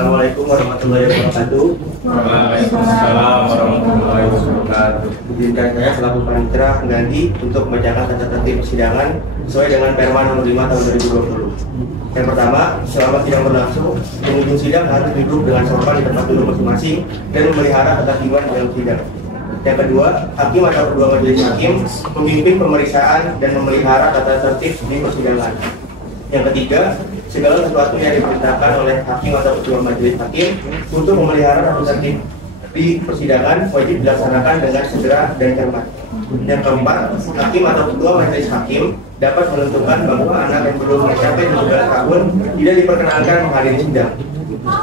Assalamualaikum warahmatullahi wabarakatuh. Waalaikumsalam warahmatullahi wabarakatuh. Izinkan saya selaku panitia mengganti untuk membacakan tata tertib persidangan sesuai dengan Perma nomor 5 tahun 2020. Yang pertama, selama sidang berlangsung, pengunjung sidang harus duduk dengan sopan di tempat duduk masing-masing dan memelihara ketertiban dalam sidang. Yang kedua, hakim atau kedua majelis hakim memimpin pemeriksaan dan memelihara tata tertib di persidangan. Yang ketiga, segala sesuatu yang diperintahkan oleh hakim atau ketua majelis hakim untuk memelihara tata tertib di persidangan wajib dilaksanakan dengan segera dan cermat. Yang keempat, hakim atau ketua majelis hakim dapat menentukan bahwa anak yang belum mencapai 17 tahun tidak diperkenankan menghadiri sidang.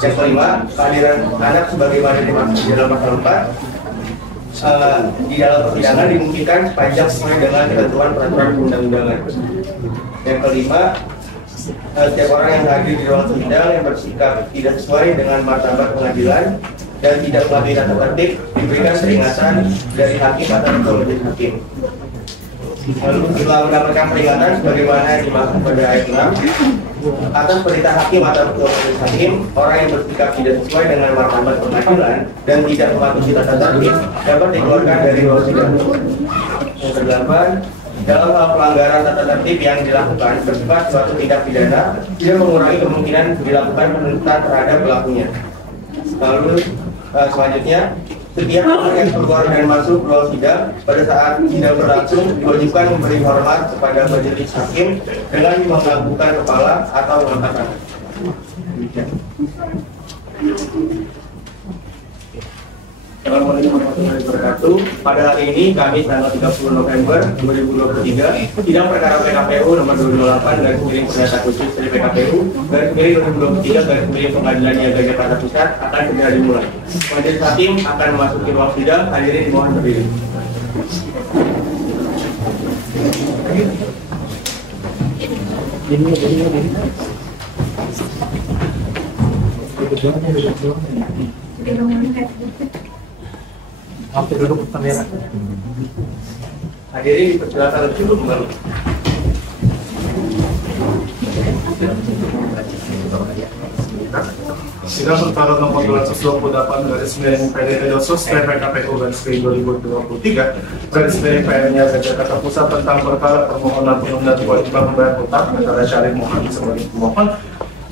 Yang kelima, kehadiran anak sebagaimana dimaksud di dalam pasal 4 di dalam persidangan dimungkinkan sepanjang sesuai dengan ketentuan peraturan perundang-undangan. Yang kelima, setiap orang yang hadir di ruang sidang yang bersikap tidak sesuai dengan martabat pengadilan dan tidak mematuhi tata tertib diberikan peringatan dari hakim atau ketua majelis hakim. Lalu setelah mendapatkan peringatan sebagaimana yang dimaksud pada ayat 6, atas perintah hakim atau ketua majelis hakim, orang yang bersikap tidak sesuai dengan martabat pengadilan dan tidak mematuhi tata tertib dapat dikeluarkan dari ruang sidang. Yang kedelapan, dalam hal pelanggaran tata tertib yang dilakukan bersifat suatu tindak pidana tidak mengurangi kemungkinan dilakukan penuntutan terhadap pelakunya. Lalu selanjutnya, setiap orang yang keluar dan masuk ruang sidang pada saat sidang berlangsung diwajibkan memberi hormat kepada majelis hakim dengan menganggukkan kepala atau mengangkat tangan. Assalamualaikum warahmatullahi wabarakatuh. Pada hari ini, Kamis tanggal 30 November 2023, sidang perkara PKPU nomor 228 garis miring perdata khusus dari PKPU garis miring 2023 garis miring Pengadilan Niaga Jakarta Pusat akan segera dimulai. Majelis hakim akan memasuki ruang sidang. Hadirin dimohon berdiri. Hampir duduk kamera. Hadirin dipersilakan untuk duduk kembali. Sidang perkara nomor 228 garis miring PDP Dosus PKPU garis miring 2023 garis miring PM-nya Jakarta Pusat tentang perkara permohonan penundaan kewajiban membayar hutang antara Syarif Muhammad sebagai pemohon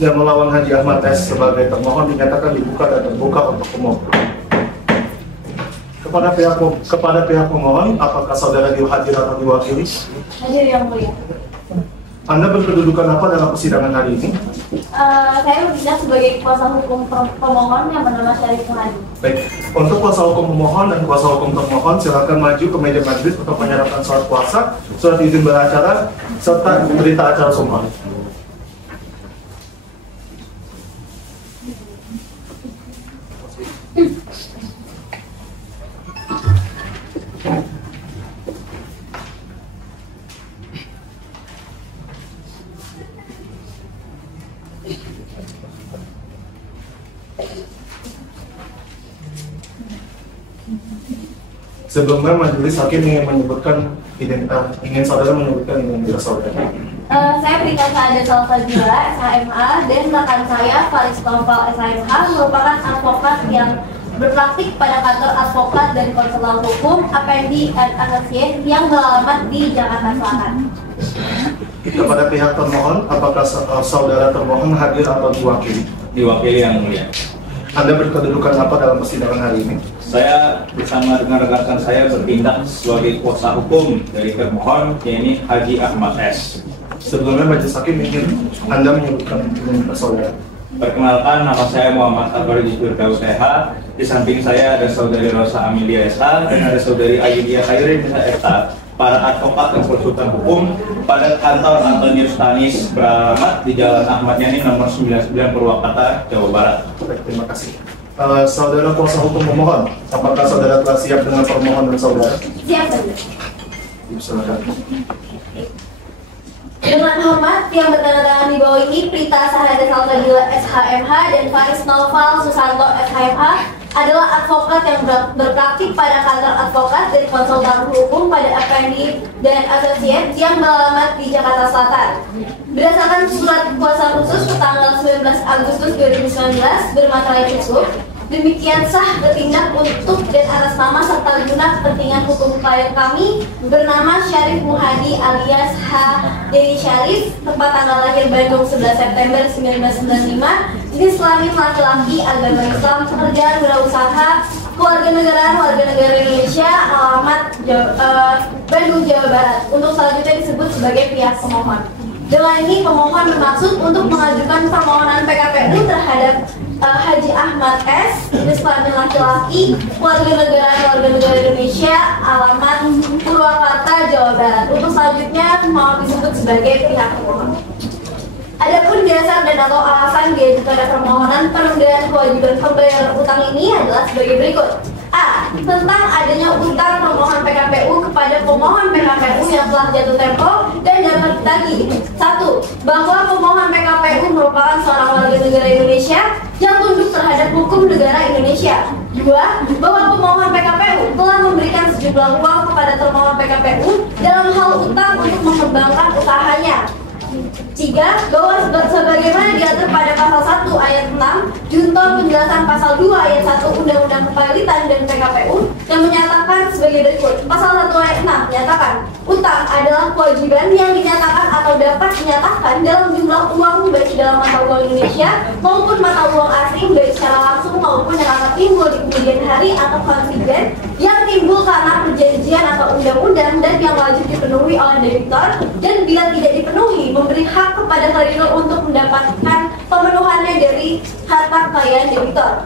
dan melawan Haji Ahmad S sebagai termohon dinyatakan dibuka dan terbuka untuk umum. Kepada pihak pemohon, apakah saudara dihadir atau diwakili? Hadir yang mulia. Anda berkedudukan apa dalam persidangan hari ini? Saya bertindak sebagai kuasa hukum pemohon yang bernama Syarif Muhammad. Baik, untuk kuasa hukum pemohon dan kuasa hukum termohon silakan maju ke meja majelis untuk menyerahkan surat kuasa, surat izin beracara, serta berita acara sumpah. Sebelumnya majelis hakim ingin menyebutkan saudara menyebutkan identitas saudara. Saya Prita Saada Salsabila, SHMA, dan rekan saya Faris Noval, SHMH, merupakan advokat yang berpraktik pada kantor advokat dan konselor hukum Apendi and Associates yang beralamat di Jakarta Selatan. Kepada pihak termohon, apakah saudara termohon hadir atau diwakili? Diwakili yang mulia. Anda berkedudukan apa dalam persidangan hari ini? Saya bersama dengan rekan saya bertindak sebagai kuasa hukum dari termohon, yaitu Haji Ahmad S. Sebelumnya majelis hakim ingin Anda menyebutkan identitas saudara. Perkenalkan, nama saya Muhammad Akbar Firdaus SH. Di samping saya ada saudari Rosa Amelia SH dan ada saudari Ayudia Khairin SH. Para advokat dan konsultan hukum pada kantor Antonius Tanis beralamat di Jalan Ahmad Yani nomor 99 Purwakarta, Jawa Barat. Baik, terima kasih. Saudara kuasa hukum pemohon, apakah saudara telah siap dengan permohonan saudara? Siap, saja. Silakan. Dengan hormat yang bertanda tangan di bawah ini, Prita Saada Salsabila, SHMH, dan Faris Noval Susanto, SHMH, adalah advokat yang berpraktik pada kantor advokat dan konsultan hukum pada Effendi dan Associates yang beralamat di Jakarta Selatan. Berdasarkan surat kuasa khusus tanggal 19 Agustus 2019 bermaterai cukup, demikian sah bertindak untuk dan atas nama serta guna kepentingan hukum klien kami bernama Syarif Muhadi alias H. Dedi Syarif, tempat tanggal lahir Bandung 11 September 1995, jenis kelamin laki-laki, agama Islam, pekerjaan wirausaha, keluarga negaraan warga negara Indonesia, alamat Bandung, Jawa Barat. Untuk selanjutnya disebut sebagai pihak pemohon. Dengan ini pemohon bermaksud untuk mengajukan permohonan PKPU terhadap Haji Ahmad S, jenis kelamin laki-laki, warga negara Indonesia, alamat Purwakarta, Jawa Barat. Untuk selanjutnya mau disebut sebagai pihak pemohon. Adapun dasar dan atau alasan diajukan permohonan penundaan kewajiban pembayaran utang ini adalah sebagai berikut. A. Tentang adanya utang pemohon PKPU kepada pemohon PKPU yang telah jatuh tempo dan dapat ditagih. 1. Bahwa pemohon PKPU merupakan seorang warga negara Indonesia yang tunduk terhadap hukum negara Indonesia. 2. Bahwa pemohon PKPU telah memberikan sejumlah uang kepada termohon PKPU dalam hal utang untuk mengembangkan usahanya. 3. Bahwa sebagaimana diatur pada pasal 1 ayat 6 junto penjelasan pasal 2 ayat 1 Undang-Undang Kepailitan dan PKPU yang menyatakan sebagai berikut. Pasal 1 ayat 6 menyatakan utang adalah kewajiban yang dinyatakan atau dapat dinyatakan dalam jumlah uang baik dalam mata uang Indonesia maupun mata uang asing baik secara langsung maupun yang akan timbul di kemudian hari atau kontingent yang timbul karena perjanjian atau undang-undang dan yang wajib dipenuhi oleh debitor, dan bila tidak dipenuhi memberi hak kepada kreditor untuk mendapatkan pemenuhannya dari harta kekayaan debitor.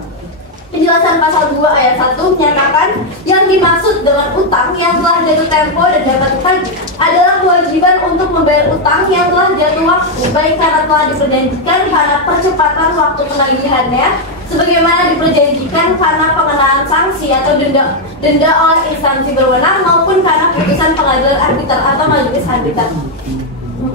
Penjelasan pasal 2 ayat 1 menyatakan yang dimaksud dengan utang yang telah jatuh tempo dan dapat ditagih adalah kewajiban untuk membayar utang yang telah jatuh waktu baik karena telah diperjanjikan karena percepatan waktu penagihannya sebagaimana diperjanjikan karena pengenaan sanksi atau denda oleh instansi berwenang maupun karena putusan pengadilan arbiter atau majelis arbiter. 4.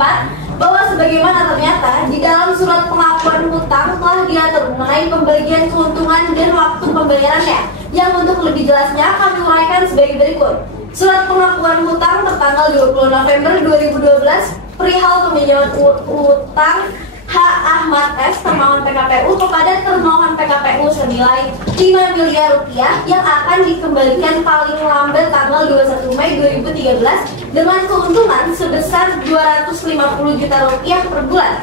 Bahwa sebagaimana ternyata di dalam surat pengakuan hutang telah diatur mengenai pembagian keuntungan dan waktu pembayarannya, yang untuk lebih jelasnya kami uraikan sebagai berikut. Surat pengakuan hutang tertanggal 20 November 2012 perihal peminjaman utang H. Ahmad S. termohon PKPU kepada termohon PKPU senilai 5 miliar rupiah yang akan dikembalikan paling lambat tanggal 21 Mei 2013 dengan keuntungan sebesar 250 juta rupiah per bulan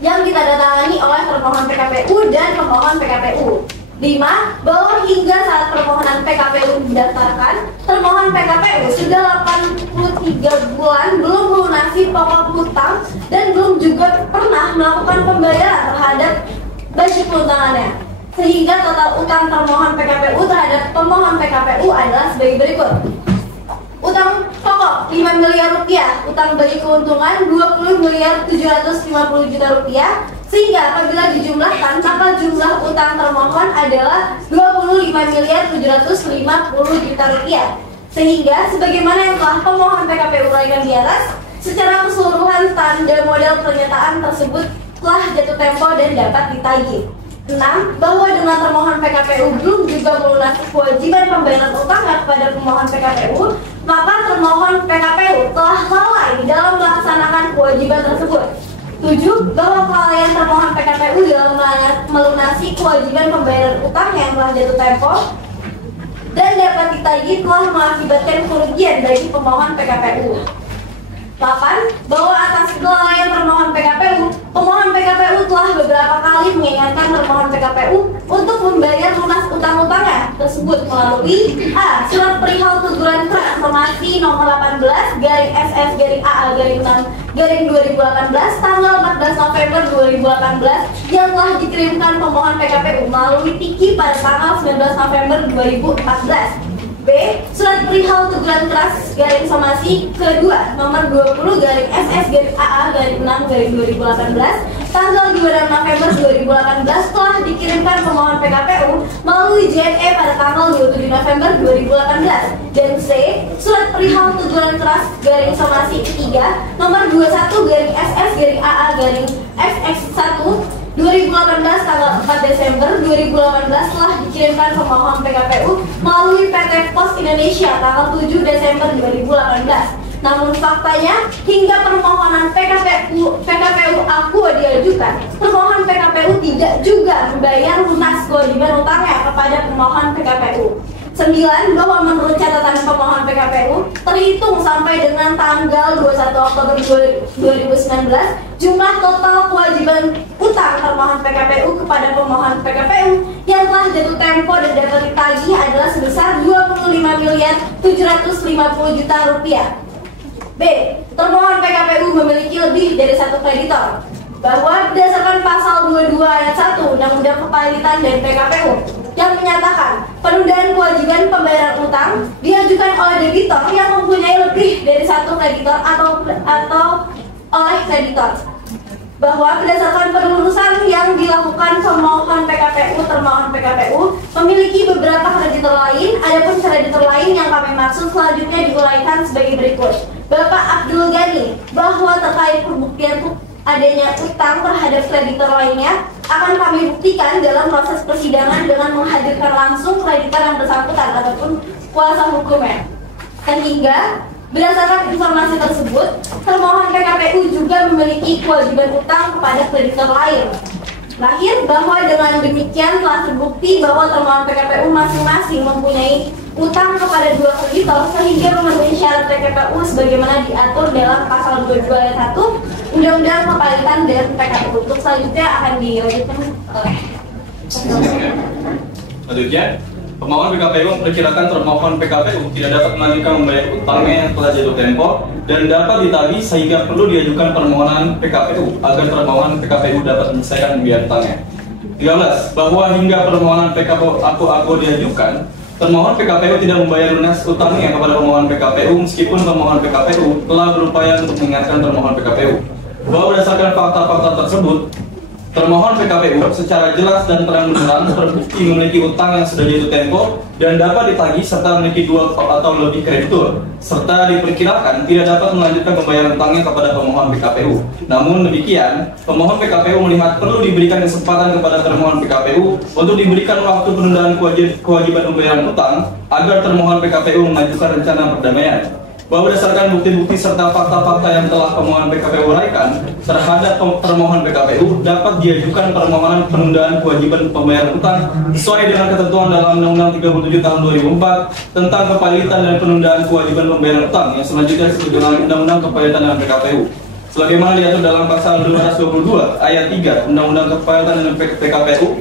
yang ditandatangani oleh termohon PKPU dan pemohon PKPU. 5. Bahwa hingga saat permohonan PKPU didaftarkan, termohon PKPU sudah 83 bulan belum melunasi pokok hutang dan belum juga pernah melakukan pembayaran terhadap budget keuntungannya. Sehingga total utang termohon PKPU terhadap pemohon PKPU adalah sebagai berikut. Utang pokok 5 miliar rupiah, utang bagi keuntungan 20 miliar 750 juta rupiah, sehingga apabila dijumlahkan maka jumlah utang termohon adalah 25 miliar 750 juta rupiah. Sehingga sebagaimana yang telah pemohon PKPU uraikan di atas, secara keseluruhan standar model pernyataan tersebut telah jatuh tempo dan dapat ditagih. 6. Bahwa dengan termohon PKPU belum juga melunasi kewajiban pembayaran utang kepada pemohon PKPU, maka termohon PKPU telah lalai dalam melaksanakan kewajiban tersebut. 7. Bahwa kelalaian termohon PKPU dalam melunasi kewajiban pembayaran utang yang telah jatuh tempo dan dapat ditagih telah mengakibatkan kerugian bagi pemohon PKPU. 8. Bahwa atas kelalaian termohon PKPU, pemohon PKPU telah beberapa kali mengingatkan termohon PKPU untuk membayar lunas utang-utangnya tersebut melalui A. Surat perihal teguran transformasi nomor 18/SS/AA/6/2018 tanggal 14 November 2018 yang telah dikirimkan pemohon PKPU melalui Tiki pada tanggal 19 November 2014. B. Surat perihal teguran keras garing somasi kedua nomor 20/SS/AA/6/2018 tanggal 26 November 2018 telah dikirimkan pemohon PKPU melalui JNE pada tanggal 27 November 2018. Dan C. Surat perihal teguran keras garing somasi ketiga nomor 21/SS/AA/FX1 2018 tanggal 4 Desember 2018 telah dikirimkan pemohon PKPU melalui PT Pos Indonesia tanggal 7 Desember 2018. Namun faktanya hingga permohonan PKPU aku diajukan, permohon PKPU tidak juga membayar lunas kewajiban utangnya kepada pemohon PKPU. 9. Bahwa menurut catatan pemohon PKPU, terhitung sampai dengan tanggal 21 Oktober 2019, jumlah total kewajiban utang termohon PKPU kepada pemohon PKPU yang telah jatuh tempo dan dapat ditagih adalah sebesar 25.750.000.000 rupiah. B. Termohon PKPU memiliki lebih dari satu kreditor. Bahwa berdasarkan pasal 22 ayat 1 Undang-Undang Kepalitan dan PKPU yang menyatakan penundaan kewajiban pembayaran utang diajukan oleh debitor yang mempunyai lebih dari satu kreditor atau oleh kreditor. Bahwa berdasarkan penelusuran yang dilakukan pemohon PKPU, termohon PKPU memiliki beberapa kreditor lain. Adapun kreditor lain yang kami maksud selanjutnya diuraikan sebagai berikut. Bapak Abdul Ghani, bahwa terkait pembuktian adanya utang terhadap kreditor lainnya akan kami buktikan dalam proses persidangan dengan menghadirkan langsung kreditor yang bersangkutan ataupun kuasa hukumnya. Sehingga berdasarkan informasi tersebut, termohon PKPU juga memiliki kewajiban utang kepada kreditor lain. Lahir bahwa dengan demikian telah terbukti bahwa termohon PKPU masing-masing mempunyai utang kepada dua kreditor sehingga memenuhi syarat PKPU sebagaimana diatur dalam pasal 22 ayat 1 Undang-Undang Kepalitan dan PKPU. Untuk selanjutnya akan dilanjutkan oleh selanjutnya, pemohon PKPU memperkirakan termohon PKPU tidak dapat melanjutkan membayar utangnya yang telah jatuh tempo dan dapat ditagih sehingga perlu diajukan permohonan PKPU agar termohon PKPU dapat menyelesaikan pembayaran utangnya. 13. Bahwa hingga permohonan PKPU aku diajukan, termohon PKPU tidak membayar lunas utangnya kepada pemohon PKPU meskipun pemohon PKPU telah berupaya untuk mengingatkan termohon PKPU. Bahwa berdasarkan fakta-fakta tersebut, termohon PKPU secara jelas dan terang-benderang terbukti memiliki utang yang sudah jatuh tempo dan dapat ditagih serta memiliki dua atau lebih kreditur, serta diperkirakan tidak dapat melanjutkan pembayaran utangnya kepada pemohon PKPU. Namun demikian, pemohon PKPU melihat perlu diberikan kesempatan kepada termohon PKPU untuk diberikan waktu penundaan kewajiban pembayaran utang agar termohon PKPU mengajukan rencana perdamaian. Bahwa berdasarkan bukti-bukti serta fakta-fakta yang telah pemohon PKPU uraikan terhadap termohon PKPU dapat diajukan permohonan penundaan kewajiban pembayaran utang sesuai dengan ketentuan dalam Undang-Undang 37 Tahun 2004 tentang kepalitan dan penundaan kewajiban pembayaran utang yang selanjutnya disebut dengan Undang-Undang Kepalitan dan PKPU. Sebagaimana diatur dalam pasal 222 ayat 3 Undang-Undang Kepalitan dan PKPU,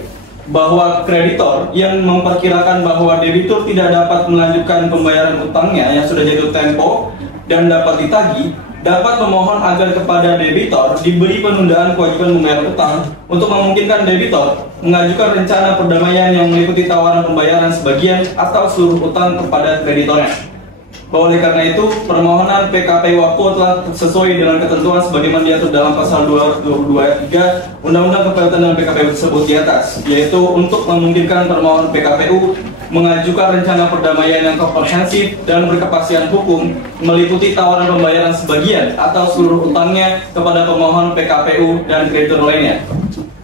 bahwa kreditor yang memperkirakan bahwa debitur tidak dapat melanjutkan pembayaran utangnya yang sudah jatuh tempo dan dapat ditagih, dapat memohon agar kepada debitor diberi penundaan kewajiban pembayaran utang untuk memungkinkan debitor mengajukan rencana perdamaian yang meliputi tawaran pembayaran sebagian atau seluruh utang kepada kreditornya. Bahwa oleh karena itu, permohonan PKPU aku telah sesuai dengan ketentuan sebagaimana diatur dalam pasal 222 ayat 3 Undang-Undang Kepalitan dan PKPU tersebut di atas, yaitu untuk memungkinkan permohonan PKPU mengajukan rencana perdamaian yang komprehensif dan berkepastian hukum meliputi tawaran pembayaran sebagian atau seluruh utangnya kepada pemohon PKPU dan kreditor lainnya.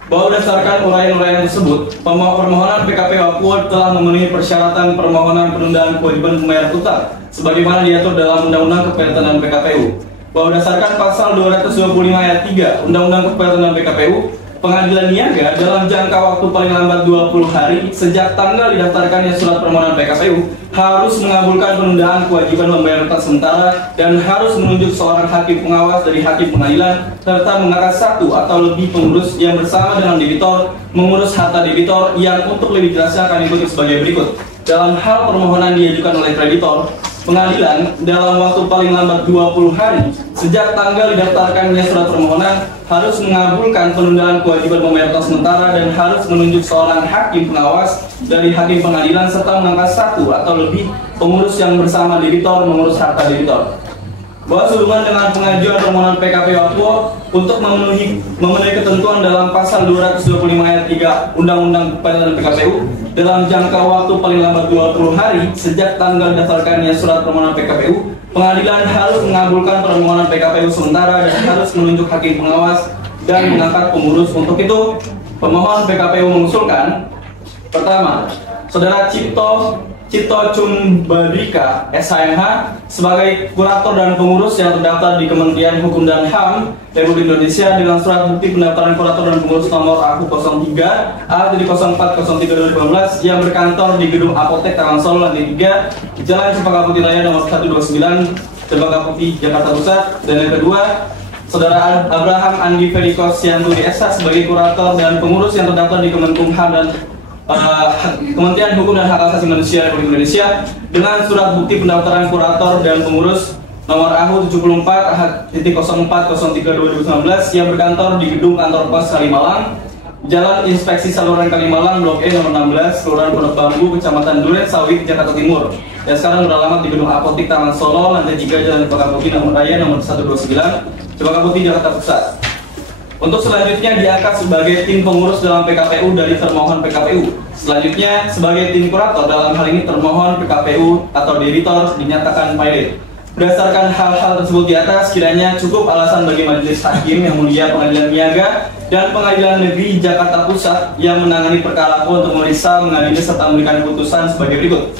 Bahwa berdasarkan uraian-uraian tersebut, permohonan PKPU aku telah memenuhi persyaratan permohonan penundaan kewajiban pembayaran utang sebagaimana diatur dalam Undang-Undang Kepalitan dan PKPU. Bahwa berdasarkan pasal 225 ayat 3 Undang-Undang Kepalitan dan PKPU, pengadilan niaga dalam jangka waktu paling lambat 20 hari sejak tanggal didaftarkannya surat permohonan PKPU harus mengabulkan penundaan kewajiban pembayaran utang sementara dan harus menunjuk seorang hakim pengawas dari hakim pengadilan serta mengangkat satu atau lebih pengurus yang bersama dengan debitor mengurus harta debitor yang untuk lebih jelasnya akan diikuti sebagai berikut. Dalam hal permohonan diajukan oleh kreditor, pengadilan dalam waktu paling lambat 20 hari sejak tanggal didaftarkannya surat permohonan harus mengabulkan penundaan kewajiban pembayaran utang sementara dan harus menunjuk seorang hakim pengawas dari hakim pengadilan serta mengangkat satu atau lebih pengurus yang bersama debitor mengurus harta debitor. Bahwa sehubungan dengan pengajuan permohonan PKPU aku untuk memenuhi ketentuan dalam pasal 225 ayat 3 Undang-Undang Kepalitan dan PKPU dalam jangka waktu paling lambat 20 hari sejak tanggal didaftarkannya surat permohonan PKPU, pengadilan harus mengabulkan permohonan PKPU sementara dan harus menunjuk hakim pengawas dan mengangkat pengurus. Untuk itu, pemohon PKPU mengusulkan pertama, Saudara Cipto Cumbadrika, SHMH, sebagai kurator dan pengurus yang terdaftar di Kementerian Hukum dan HAM Republik Indonesia dengan surat bukti pendaftaran kurator dan pengurus nomor AKU 03 A/0403/2015 yang berkantor di Gedung Apotek Taman Solo lantai 3, Jalan Cempaka Putih Raya nomor 129, Cempaka Putih, Jakarta Pusat. Dan yang kedua, Saudara Abraham Andi Ferikos Sianturi SH sebagai kurator dan pengurus yang terdaftar di Kemenkumham dan Kementerian Hukum dan Hak Asasi Manusia Republik Indonesia dengan surat bukti pendaftaran kurator dan pengurus nomor AHU 74/0403/2019 yang berkantor di Gedung Kantor Pos Kalimalang, Jalan Inspeksi Saluran Kalimalang, Blok E nomor 16, Kelurahan Pondok Bambu, Kecamatan Duren Sawit, Jakarta Timur. Dan sekarang beralamat di Gedung Apotik Taman Solo, lantai 3, Jalan Cempaka Putih nomor Raya nomor 129, Cempaka Putih, Jakarta Pusat. Untuk selanjutnya diangkat sebagai tim pengurus dalam PKPU dari termohon PKPU. Selanjutnya sebagai tim kurator dalam hal ini termohon PKPU atau debitor dinyatakan valid. Berdasarkan hal-hal tersebut di atas, kiranya cukup alasan bagi Majelis Hakim yang Mulia Pengadilan Niaga dan Pengadilan Negeri Jakarta Pusat yang menangani perkara untuk memeriksa, mengadili serta memberikan putusan sebagai berikut.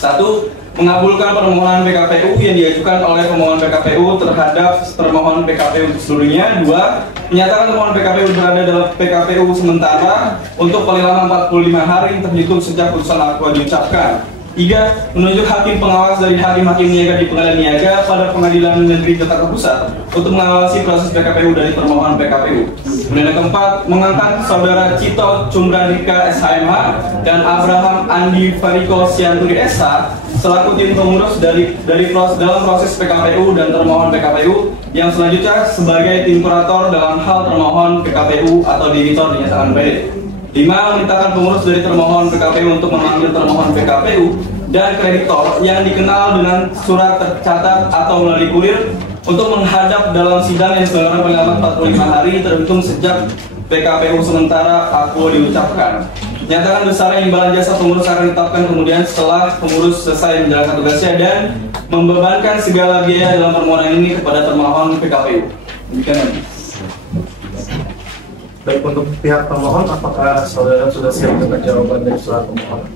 1. Mengabulkan permohonan PKPU yang diajukan oleh pemohon PKPU terhadap termohon PKPU seluruhnya. 2. Menyatakan termohon PKPU berada dalam PKPU sementara untuk paling lama 45 hari terhitung sejak putusan akwa diucapkan. 3. Menunjuk hakim pengawas dari hakim-hakim niaga di Pengadilan Niaga pada Pengadilan Negeri Jakarta Pusat untuk mengawasi proses PKPU dari permohonan PKPU. Kemudian yang keempat, mengangkat Saudara Cipto Cumbadrika SHMH dan Abraham Andi Fariko Sianturi SH selaku tim pengurus dalam proses PKPU dan termohon PKPU yang selanjutnya sebagai tim kurator dalam hal termohon PKPU atau debitor dinyatakan valid. 5. Memerintahkan pengurus dari termohon PKPU untuk memanggil termohon PKPU dan kreditor yang dikenal dengan surat tercatat atau melalui kurir untuk menghadap dalam sidang yang diselenggarakan paling lama 45 hari terhitung sejak PKPU sementara akwa diucapkan. Nyatakan besarnya imbalan jasa pengurus akan ditetapkan kemudian setelah pengurus selesai menjalankan tugasnya dan membebankan segala biaya dalam permohonan ini kepada termohon PKPU. Demikian. Baik, untuk pihak pemohon, apakah saudara sudah siap dengan jawaban dari surat pemohon?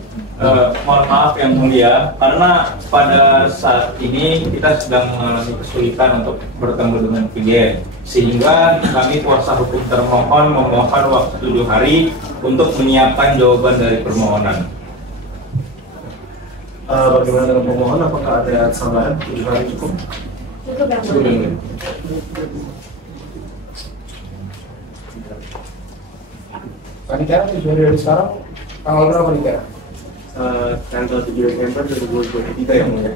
Mohon maaf yang mulia, karena pada saat ini kita sedang mengalami kesulitan untuk bertemu dengan klien, sehingga kami kuasa hukum termohon memohon waktu 7 hari untuk menyiapkan jawaban dari permohonan. Bagaimana dengan pemohon? Apakah ada tambahan 7 hari cukup? Cukup. Panitia 7 hari dari sekarang, tanggal berapa panitia? Tanggal 7 Desember 2023 yang mulia.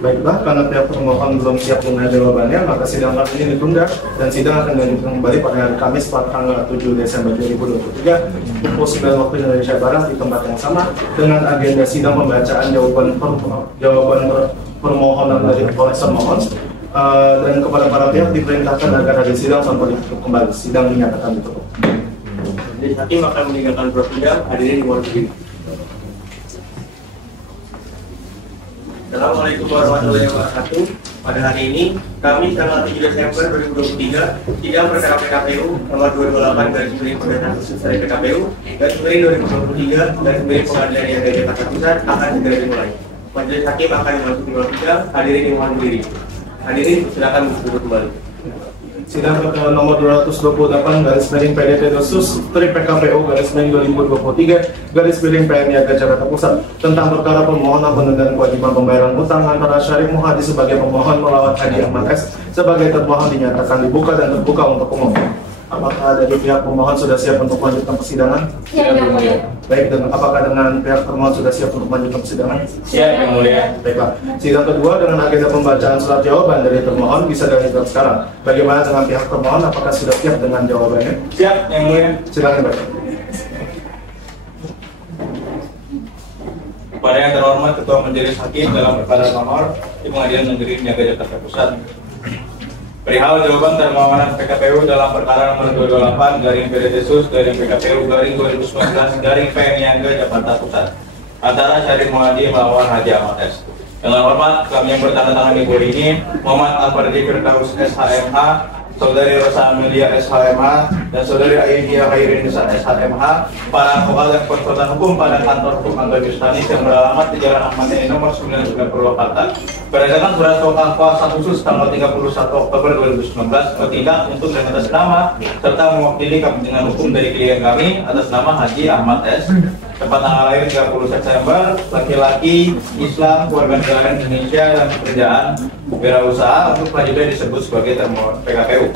Baiklah, karena pihak termohon belum siap dengan jawabannya, maka sidang kali ini ditunda dan sidang akan dilanjutkan kembali pada hari Kamis tanggal 7 Desember 2023 pukul 9 waktu Indonesia Barat di tempat yang sama dengan agenda sidang pembacaan jawaban permohonan dari termohon. Dan kepada para pihak diperintahkan agar hadir sidang sampai ditutup kembali. Sidang dinyatakan ditutup. Jadi hakim akan meninggalkan sidang, hadirin dimohon berdiri. Assalamualaikum warahmatullahi wabarakatuh. Pada hari ini, Kamis tanggal 7 Desember 2023, sidang perkara PKPU nomor 228/PKPU PKPU/2023 dan Pengadilan Niaga Jakarta Pusat akan segera dimulai. Majelis hakim akan memasuki sidang, hadirin dimohon berdiri. Hadirin, silakan duduk kembali. Sidang nomor 228/PDP/PKPU/2023/PN Niaga Jakarta Pusat tentang perkara permohonan penundaan kewajiban pembayaran utang antara Syarif Muhadi sebagai pemohon melawan Hadi Ahmad S sebagai termohon dinyatakan dibuka dan terbuka untuk umum. Apakah dari pihak pemohon sudah siap untuk melanjutkan persidangan? Siap, Yang Mulia. Baik, dan apakah dengan pihak termohon sudah siap untuk melanjutkan persidangan? Siap, Yang Mulia. Baiklah, sidang kedua dengan agenda pembacaan surat jawaban dari termohon bisa dilanjutkan sekarang. Bagaimana dengan pihak termohon? Apakah sudah siap dengan jawabannya? Siap, Yang Mulia. Silakan, Pak. Kepada yang terhormat Ketua Majelis Hakim dalam perkara nomor di Pengadilan Negeri Niaga Jakarta Pusat, perihal jawaban termohonan PKPU dalam perkara nomor 228/PDP/PKPU/2019/PN Niaga Jakarta Pusat antara Syarif Muhadi melawan Hadi Ahmad S. Dengan hormat, kami yang bertanda tangan di bawah ini, Muhammad Al-Fardi Firdaus SHMH Saudari Rosa Amelia SHMH, dan Saudari Ayunia Khairinisa SHMH, para advokat dan konsultan hukum pada kantor hukum Anggota Yustanis yang beralamat di Jalan Ahmad Yani nomor 9 Purwakarta. Berdasarkan surat kuasa khusus tanggal 31 Oktober 2019 bertindak untuk dan atas nama serta mewakili kepentingan hukum dari klien kami atas nama Haji Ahmad S. Tempat tanggal lahir 30 September, laki-laki, Islam, keluarga negara Indonesia, dan pekerjaan wirausaha untuk selanjutnya disebut sebagai termohon PKPU.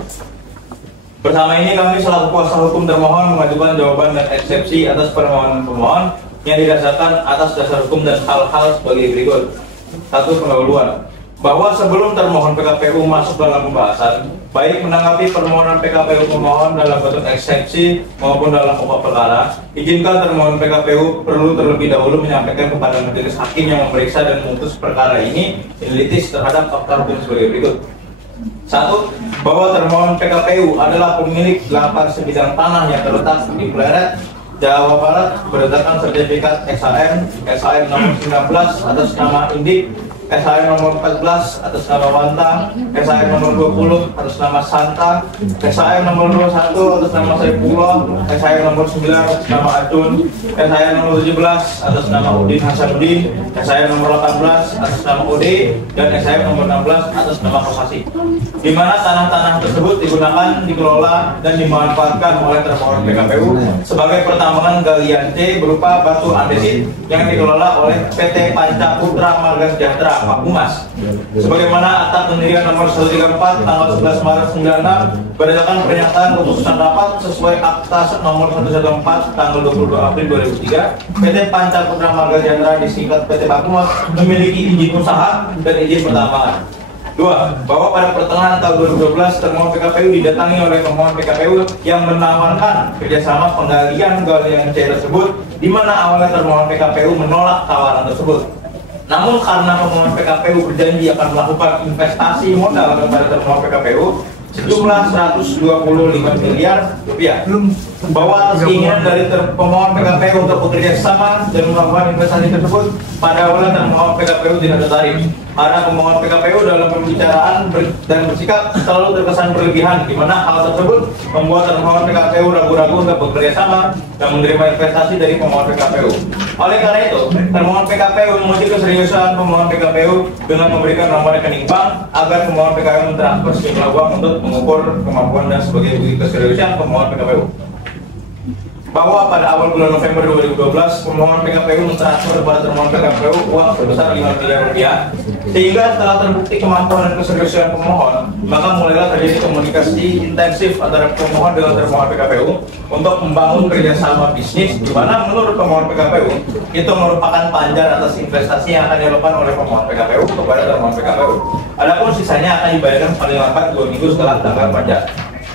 Bersama ini kami selaku kuasa hukum termohon mengajukan jawaban dan eksepsi atas permohonan pemohon yang didasarkan atas dasar hukum dan hal-hal sebagai berikut. 1. Pendahuluan. Bahwa sebelum termohon PKPU masuk dalam pembahasan, baik menanggapi permohonan PKPU pemohon dalam bentuk eksepsi maupun dalam pokok perkara, izinkan termohon PKPU perlu terlebih dahulu menyampaikan kepada majelis hakim yang memeriksa dan memutus perkara ini analitis terhadap fakta hukum sebagai berikut. 1. Bahwa termohon PKPU adalah pemilik lahan sebidang tanah yang terletak di Pleret, Jawa Barat berdasarkan sertifikat SHM nomor 19 atas nama Indik, SHM nomor 14 atas nama Wantang, SHM nomor 20 atas nama Santa, SHM nomor 21 atas nama Saifullah, SHM nomor 9 atas nama Acun, SHM nomor 17 atas nama Udin Hasanuddin, SHM nomor 18 atas nama Ode, dan SHM nomor 16 atas nama Kosasi. Di mana tanah-tanah tersebut digunakan, dikelola, dan dimanfaatkan oleh termohon PKPU sebagai pertambangan galian C berupa batu andesit yang dikelola oleh PT Panca Putra Marga Sejahtera Pak Humas. Sebagaimana akta pendirian nomor 134 tanggal 11 Maret 96 berdasarkan pernyataan keputusan rapat sesuai akta nomor 114 tanggal 22 April 2003, PT Panca Putra Marga Sejahtera disingkat PT Pak Humas memiliki izin usaha dan izin pertambangan. 2. Bahwa pada pertengahan tahun 2012 termohon PKPU didatangi oleh pemohon PKPU yang menawarkan kerjasama penggalian galian C tersebut, di mana awalnya termohon PKPU menolak tawaran tersebut. Namun karena pemohon PKPU berjanji akan melakukan investasi modal kepada termohon PKPU sejumlah 125 miliar rupiah, bahwa atas keinginan dari pemohon PKPU untuk bekerja sama dan melakukan investasi tersebut, pada awalnya termohon PKPU tidak tertarik karena pemohon PKPU dalam pembicaraan dan bersikap selalu terkesan berlebihan, di mana hal tersebut membuat termohon PKPU ragu-ragu untuk bekerja sama dan menerima investasi dari pemohon PKPU. Oleh karena itu, termohon PKPU memuji keseriusan pemohon PKPU dengan memberikan nomor rekening bank agar pemohon PKPU mentransfer sejumlah uang untuk mengukur kemampuan dan sebagai bukti keseriusan pemohon PKPU. Bahwa pada awal bulan November 2012 pemohon PKPU mentransfer kepada termohon PKPU uang sebesar 5 miliar rupiah, sehingga setelah terbukti kemampuan dan keseriusan pemohon, maka mulailah terjadi komunikasi intensif antara pemohon dengan termohon PKPU untuk membangun kerjasama bisnis, di mana menurut pemohon PKPU itu merupakan panjar atas investasi yang akan dilakukan oleh pemohon PKPU kepada termohon PKPU. Adapun sisanya akan dibayarkan paling lambat 2 minggu setelah tanggal panjar.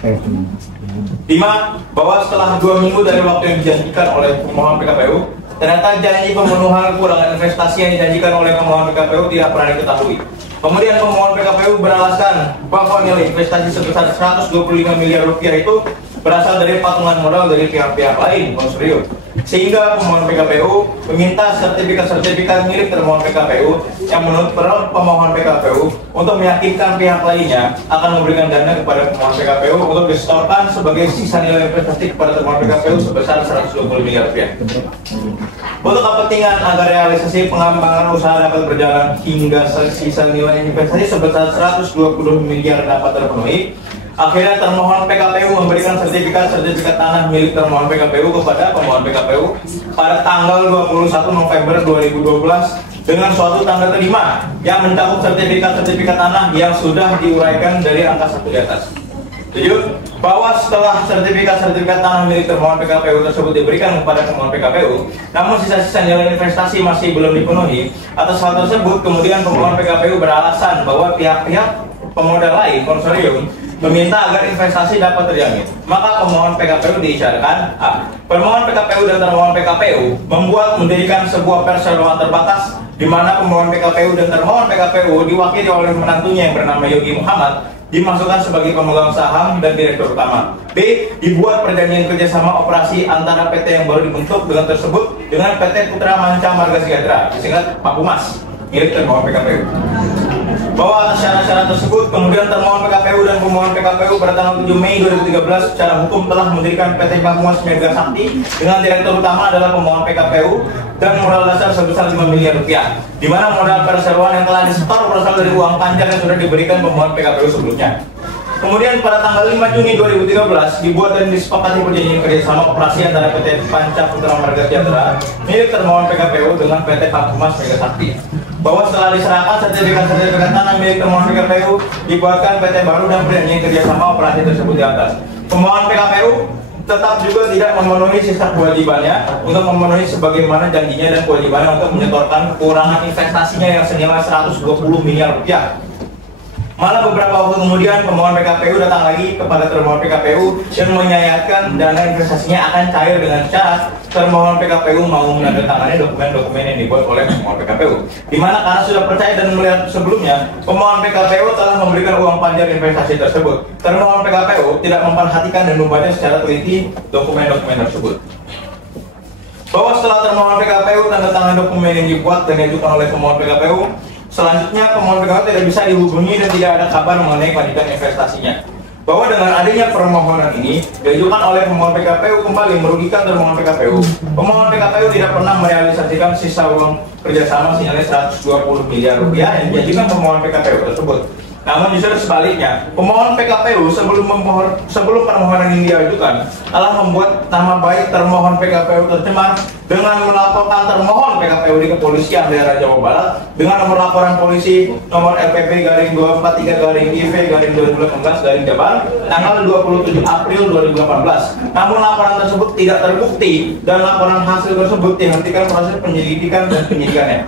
5. Bahwa setelah 2 minggu dari waktu yang dijanjikan oleh pemohon PKPU, ternyata janji pemenuhan kurangan investasi yang dijanjikan oleh pemohon PKPU tidak pernah diketahui. Kemudian pemohon PKPU beralasan bahwa nilai investasi sebesar 125 miliar rupiah itu berasal dari patungan modal dari pihak-pihak lain, konsorsium. Sehingga pemohon PKPU meminta sertifikat-sertifikat milik termohon PKPU yang menurut pemohon PKPU untuk meyakinkan pihak lainnya akan memberikan dana kepada pemohon PKPU untuk disetorkan sebagai sisa nilai investasi kepada termohon PKPU sebesar 120 miliar rupiah. Untuk kepentingan agar realisasi pengembangan usaha dapat berjalan hingga sisa nilai investasi sebesar 120 miliar dapat terpenuhi, akhirnya termohon PKPU memberikan sertifikat tanah milik termohon PKPU kepada pemohon PKPU pada tanggal 21 November 2012 dengan suatu tanda terima yang mencakup sertifikat tanah yang sudah diuraikan dari angka 1 di atas. 7. Bahwa setelah sertifikat tanah milik termohon PKPU tersebut diberikan kepada pemohon PKPU, namun sisa-sisa nilai investasi masih belum dipenuhi. Atas hal tersebut, kemudian pemohon PKPU beralasan bahwa pihak-pihak pemodal lain, konsorsium, meminta agar investasi dapat terjamin. Maka pemohon PKPU diisyaratkan A. Pemohon PKPU dan termohon PKPU mendirikan sebuah perseroan terbatas di mana pemohon PKPU dan termohon PKPU diwakili oleh menantunya yang bernama Yogi Muhammad dimasukkan sebagai pemegang saham dan direktur utama. B. Dibuat perjanjian kerjasama operasi antara PT yang baru dibentuk dengan PT Putra Manca Marga Sejahtera, disingkat Pak Humas. milik termohon PKPU. Bahwa atas syarat-syarat tersebut, kemudian termohon PKPU dan pemohon PKPU pada tanggal 7 Mei 2013 secara hukum telah mendirikan PT Pamuas Mega Sakti dengan direktur utama adalah pemohon PKPU dan modal dasar sebesar 5 miliar rupiah, di mana modal perseroan yang telah disetor berasal dari uang pajak yang sudah diberikan pemohon PKPU sebelumnya. Kemudian pada tanggal 5 Juni 2013 dibuat dan disepakati perjanjian kerjasama operasi antara PT Panca Putra Marga Sejahtera milik termohon PKPU dengan PT Pamuas Mega Sakti. Bahwa setelah diserahkan sertifikat tanah milik termohon PKPU, dibuatkan PT baru dan perjanjian kerjasama operasi tersebut di atas. Pemohon PKPU tetap juga tidak memenuhi sisa kewajibannya untuk memenuhi sebagaimana janjinya dan kewajibannya untuk menyetorkan kekurangan investasinya yang senilai 120 miliar rupiah. Malah beberapa waktu kemudian pemohon PKPU datang lagi kepada termohon PKPU dan menyayatkan dana investasinya akan cair dengan syarat termohon PKPU mau menandatangani dokumen-dokumen yang dibuat oleh pemohon PKPU. Di mana karena sudah percaya dan melihat sebelumnya pemohon PKPU telah memberikan uang pajak investasi tersebut, termohon PKPU tidak memperhatikan dan membaca secara teliti dokumen-dokumen tersebut. Bahwa setelah termohon PKPU tanda tangan dokumen yang dibuat dan diajukan oleh pemohon PKPU, selanjutnya pemohon PKPU tidak bisa dihubungi dan tidak ada kabar mengenai kelanjutan investasinya. Bahwa dengan adanya permohonan ini diajukan oleh pemohon PKPU kembali merugikan termohon PKPU. Pemohon PKPU tidak pernah merealisasikan sisa uang kerjasama senilai 120 miliar rupiah yang diajukan pemohon PKPU tersebut. Namun justru sebaliknya, pemohon PKPU sebelum permohonan ini diajukan telah membuat nama baik termohon PKPU tercemar dengan melaporkan termohon PKPU di Kepolisian Daerah Jawa Barat dengan nomor laporan polisi nomor LPP-243-IV-2018-Jabar tanggal 27 April 2018. Namun laporan tersebut tidak terbukti dan laporan hasil tersebut dihentikan proses penyelidikan dan penyidikannya.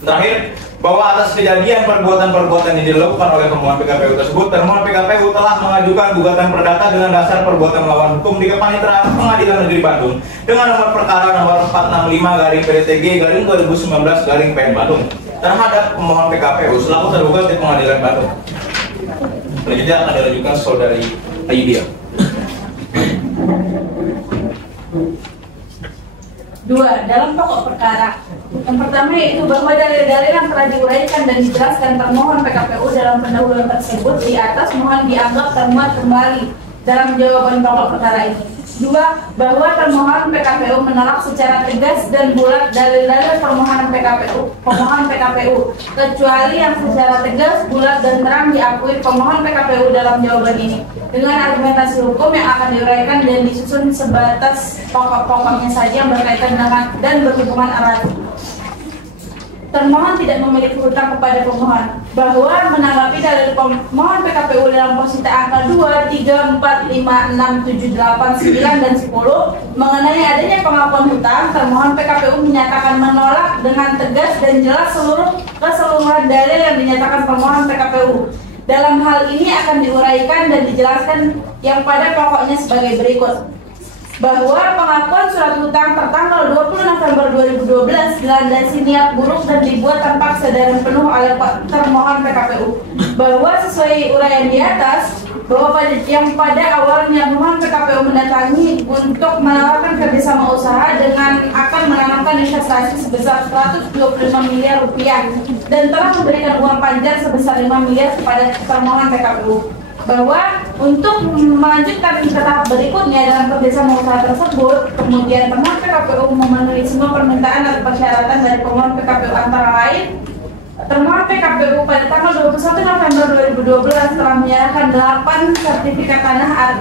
Terakhir, bahwa atas kejadian perbuatan-perbuatan yang dilakukan oleh pemohon PKPU tersebut, termohon PKPU telah mengajukan gugatan perdata dengan dasar perbuatan melawan hukum di Kepaniteraan Pengadilan Negeri Bandung dengan nomor perkara nomor 465/PDTG/2019/PN Bandung terhadap pemohon PKPU selaku tergugat di Pengadilan Bandung. Selanjutnya akan dilanjutkan saudari Ayudia. 2. Dalam pokok perkara, yang pertama yaitu bahwa dalil-dalil yang telah diuraikan dan dijelaskan termohon PKPU dalam pendahuluan tersebut di atas mohon dianggap termuat kembali dalam jawaban pokok perkara ini. 2. Bahwa termohon PKPU menolak secara tegas dan bulat dalil-dalil permohonan pemohon PKPU, kecuali yang secara tegas, bulat dan terang diakui pemohon PKPU dalam jawaban ini, dengan argumentasi hukum yang akan diuraikan dan disusun sebatas pokok-pokoknya saja yang berkaitan dengan dan berhubungan erat. Termohon tidak memiliki hutang kepada pemohon, bahwa menanggapi dalil pemohon PKPU dalam posita angka 2, 3, 4, 5, 6, 7, 8, 9, dan 10 mengenai adanya pengakuan hutang, termohon PKPU menyatakan menolak dengan tegas dan jelas keseluruhan dalil yang dinyatakan pemohon PKPU. Dalam hal ini akan diuraikan dan dijelaskan yang pada pokoknya sebagai berikut. Bahwa pengakuan surat hutang tertanggal 20 November 2012 dilandasi niat buruk dan dibuat tanpa kesadaran penuh oleh termohon PKPU. Bahwa sesuai uraian di atas, bahwa pada awalnya pemohon PKPU mendatangi untuk menawarkan kerjasama usaha dengan akan menanamkan investasi sebesar 125 miliar rupiah dan telah memberikan uang pajak sebesar 5 miliar kepada termohon PKPU. Bahwa untuk melanjutkan ke tahap berikutnya dalam kerjasama usaha tersebut, kemudian termohon PKPU memenuhi semua permintaan atau persyaratan dari pemohon PKPU, antara lain termohon PKPU pada tanggal 21 November 2012 telah menyerahkan 8 sertifikat tanah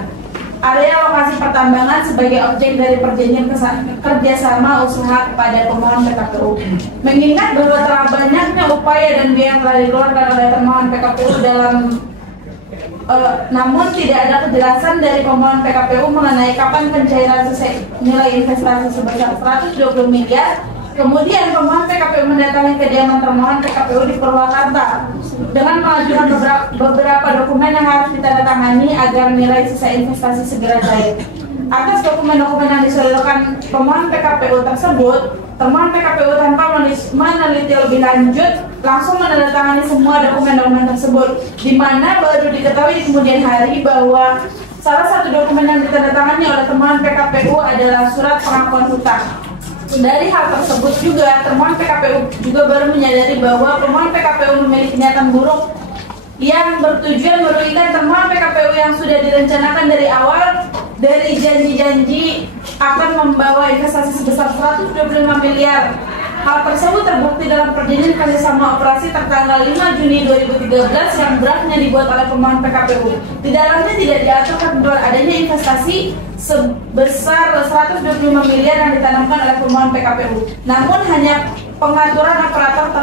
area lokasi pertambangan sebagai objek dari perjanjian kerjasama usaha kepada pemohon PKPU. Mengingat bahwa telah banyaknya upaya dan biaya yang telah dikeluarkan oleh termohon PKPU namun tidak ada kejelasan dari pemohon PKPU mengenai kapan pencairan nilai investasi sebesar 120 miliar. Kemudian pemohon PKPU mendatangi kediaman termohon PKPU di Purwakarta dengan mengajukan beberapa dokumen yang harus ditandatangani agar nilai sisa investasi segera cair. Atas dokumen-dokumen yang disodorkan pemohon PKPU tersebut, termohon PKPU tanpa meneliti lebih lanjut langsung menandatangani semua dokumen-dokumen tersebut, di mana baru diketahui di kemudian hari bahwa salah satu dokumen yang ditandatangani oleh termohon PKPU adalah surat pengakuan hutang. Dari hal tersebut juga, termohon PKPU juga baru menyadari bahwa pemohon PKPU memiliki niatan buruk yang bertujuan merugikan termohon PKPU yang sudah direncanakan dari awal, dari janji-janji akan membawa investasi sebesar 125 miliar. Hal tersebut terbukti dalam perjanjian kerjasama operasi tertanggal 5 Juni 2013 yang draftnya dibuat oleh pemohon PKPU. Di dalamnya tidak diatur ketentuan adanya investasi sebesar 125 miliar yang ditanamkan oleh pemohon PKPU. Namun hanya pengaturan operator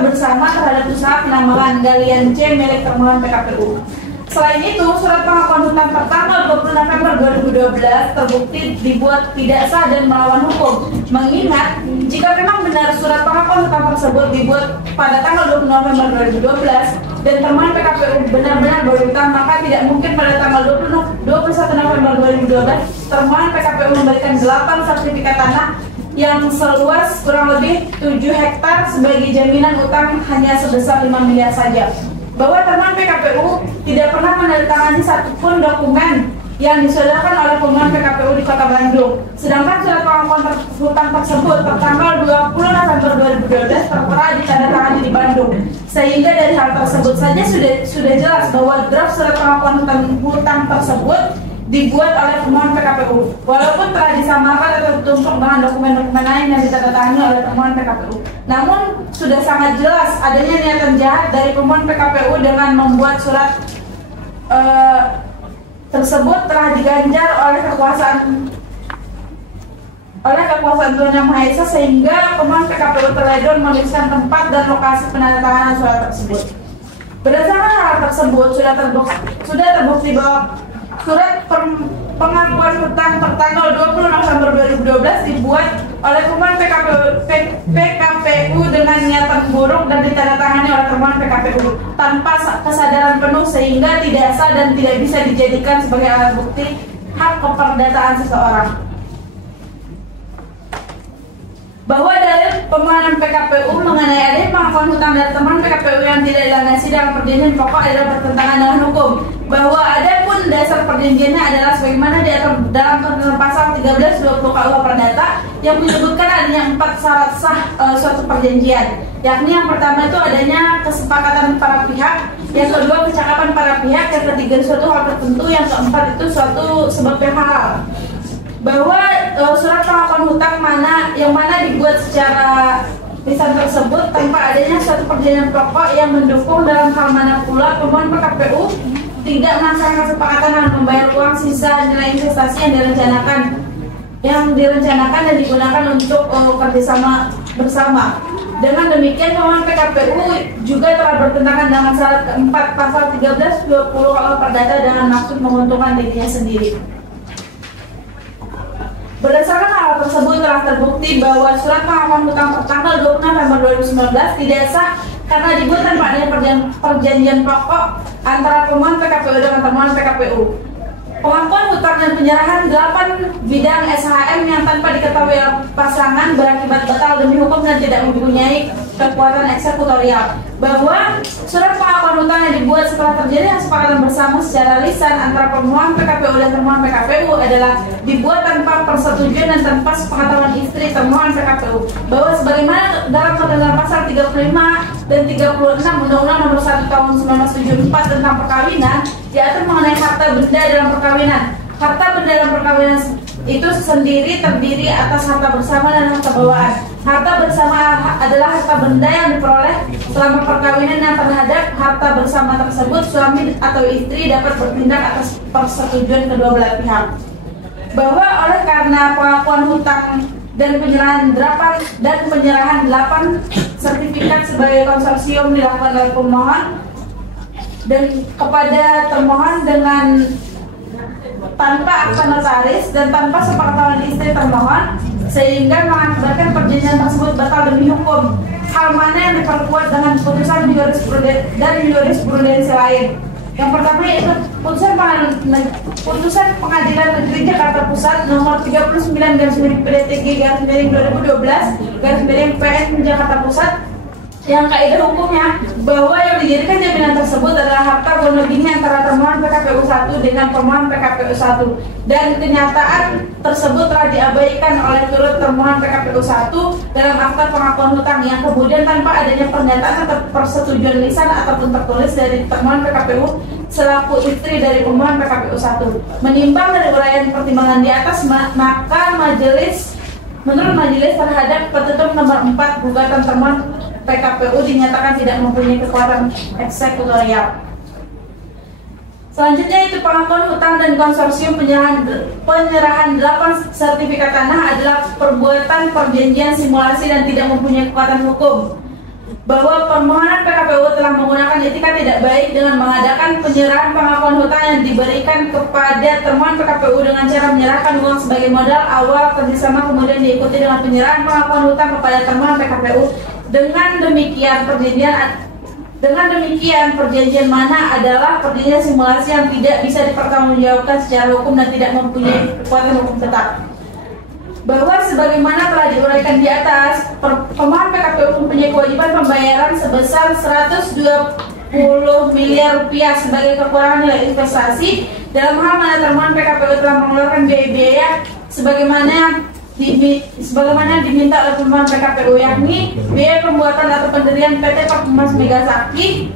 bersama terhadap usaha penambangan galian C milik termohon PKPU. Selain itu, surat pengakuan hutang tertanggal 20 November 2012 terbukti dibuat tidak sah dan melawan hukum. Mengingat, jika memang benar surat pengakuan hutang tersebut dibuat pada tanggal 20 November 2012 dan termohon PKPU benar-benar berhutang, maka tidak mungkin pada tanggal 21 November 2012 termohon PKPU memberikan 8 sertifikat tanah yang seluas kurang lebih 7 hektar sebagai jaminan utang hanya sebesar 5 miliar saja. Bahwa termohon PKPU tidak pernah menandatangani satupun dokumen yang disodorkan oleh pemohon PKPU di Kota Bandung. Sedangkan surat pengakuan hutang tersebut tertanggal 20 November 2012 tertera ditandatangani di Bandung. Sehingga dari hal tersebut saja sudah jelas bahwa draft surat pengakuan hutang tersebut dibuat oleh pemohon PKPU, walaupun telah disamarkan atau ditumpuk dengan dokumen-dokumen lain yang ditandatangani oleh pemohon PKPU. Namun sudah sangat jelas adanya niatan jahat dari pemohon PKPU dengan membuat surat tersebut telah diganjar oleh kekuasaan Tuhan Yang Maha Esa, sehingga pemohon PKPU terledor menuliskan tempat dan lokasi penandatanganan surat tersebut. Berdasarkan hal tersebut sudah terbukti bahwa surat pengakuan hutang tertanggal 20 November 2012 dibuat oleh pemohon PKPU dengan niatan buruk dan ditandatangani oleh pemohon PKPU tanpa kesadaran penuh, sehingga tidak sah dan tidak bisa dijadikan sebagai alat bukti hak keperdataan seseorang. Bahwa dalil permohonan PKPU mengenai adanya pengakuan hutang dari teman PKPU yang tidak dilandasi dalam perjanjian pokok adalah bertentangan dengan hukum. Bahwa ada pun dasar perjanjiannya adalah sebagaimana diatur dalam ketentuan pasal 1320 KUH Perdata yang menyebutkan adanya 4 syarat sah suatu perjanjian, yakni yang pertama itu adanya kesepakatan para pihak, yang kedua kecakapan para pihak, yang ketiga suatu hal tertentu, yang keempat itu suatu sebab yang halal. Bahwa surat pengakuan hutang yang mana dibuat secara lisan tersebut tanpa adanya suatu perjanjian pokok yang mendukung dalam hal mana pula pemohon PKPU tidak melaksanakan kesepakatan dengan membayar uang sisa nilai investasi yang direncanakan dan digunakan untuk kerjasama bersama. Dengan demikian pemohon PKPU juga telah bertentangan dengan syarat keempat pasal 1320 KUH Perdata dengan maksud menguntungkan dirinya sendiri. Berdasarkan hal tersebut telah terbukti bahwa surat pengakuan hutang tertanggal 20 November 2019 tidak sah karena dibuat tanpa adanya perjanjian pokok antara pemohon PKPU dengan termohon PKPU. Pengakuan hutang dan penyerahan 8 bidang SHM yang tanpa diketahui pasangan berakibat batal demi hukum dan tidak mempunyai kekuatan eksekutorial. Bahwa surat pengakuan hutang yang dibuat setelah terjadi kesepakatan bersama secara lisan antara pemohon PKPU dan termohon PKPU adalah dibuat tanpa persetujuan dan tanpa sepengetahuan istri termohon PKPU. Bahwa sebagaimana dalam ketentuan pasal 35 dan 36 Undang-Undang Nomor 1 Tahun 1974 tentang perkawinan diatur mengenai harta benda dalam perkawinan. Harta benda dalam perkawinan itu sendiri terdiri atas harta bersama dan harta bawaan. Harta bersama adalah harta benda yang diperoleh selama perkawinan yang terhadap harta bersama tersebut suami atau istri dapat bertindak atas persetujuan kedua belah pihak. Bahwa oleh karena pengakuan hutang dan penyerahan 8 sertifikat sebagai konsorsium dilakukan oleh pemohon dan kepada termohon dengan tanpa akta notaris dan tanpa sepengetahuan istri termohon, sehingga mengakibatkan perjanjian tersebut batal demi hukum. Hal mana yang diperkuat dengan putusan dari jurisprudensi lain. Yang pertama yaitu putusan Pengadilan Negeri Jakarta Pusat nomor 39/PDTG/2012/PN Jakarta Pusat yang kaidah hukumnya bahwa yang dijadikan jaminan tersebut adalah harta guna gini antara termohon PKPU 1 dengan pemohon PKPU 1 dan kenyataan tersebut telah diabaikan oleh turut termohon PKPU 1 dalam akta pengakuan hutang yang kemudian tanpa adanya pernyataan atau persetujuan lisan ataupun tertulis dari termohon PKPU selaku istri dari pemohon PKPU 1. Menimbang dari uraian pertimbangan di atas, maka menurut majelis terhadap petutur nomor 4 gugatan termohon PKPU dinyatakan tidak mempunyai kekuatan eksekutorial. Selanjutnya itu pengakuan hutang dan konsorsium penyerahan 8 sertifikat tanah adalah perbuatan perjanjian simulasi dan tidak mempunyai kekuatan hukum. Bahwa permohonan PKPU telah menggunakan etika tidak baik dengan mengadakan penyerahan pengakuan hutang yang diberikan kepada termohon PKPU dengan cara menyerahkan uang sebagai modal awal kerjasama kemudian diikuti dengan penyerahan pengakuan hutang kepada termohon PKPU. Dengan demikian perjanjian mana adalah perjanjian simulasi yang tidak bisa dipertanggungjawabkan secara hukum dan tidak mempunyai kekuatan hukum tetap. Bahwa sebagaimana telah diuraikan di atas, pemohon PKPU mempunyai kewajiban pembayaran sebesar 120 miliar rupiah sebagai kekurangan nilai investasi dalam hal mana termohon PKPU telah mengeluarkan biaya-biaya sebagaimana diminta oleh pemohon PKPU, yakni biaya pembuatan atau pendirian PT Pakumas Mega Sakti.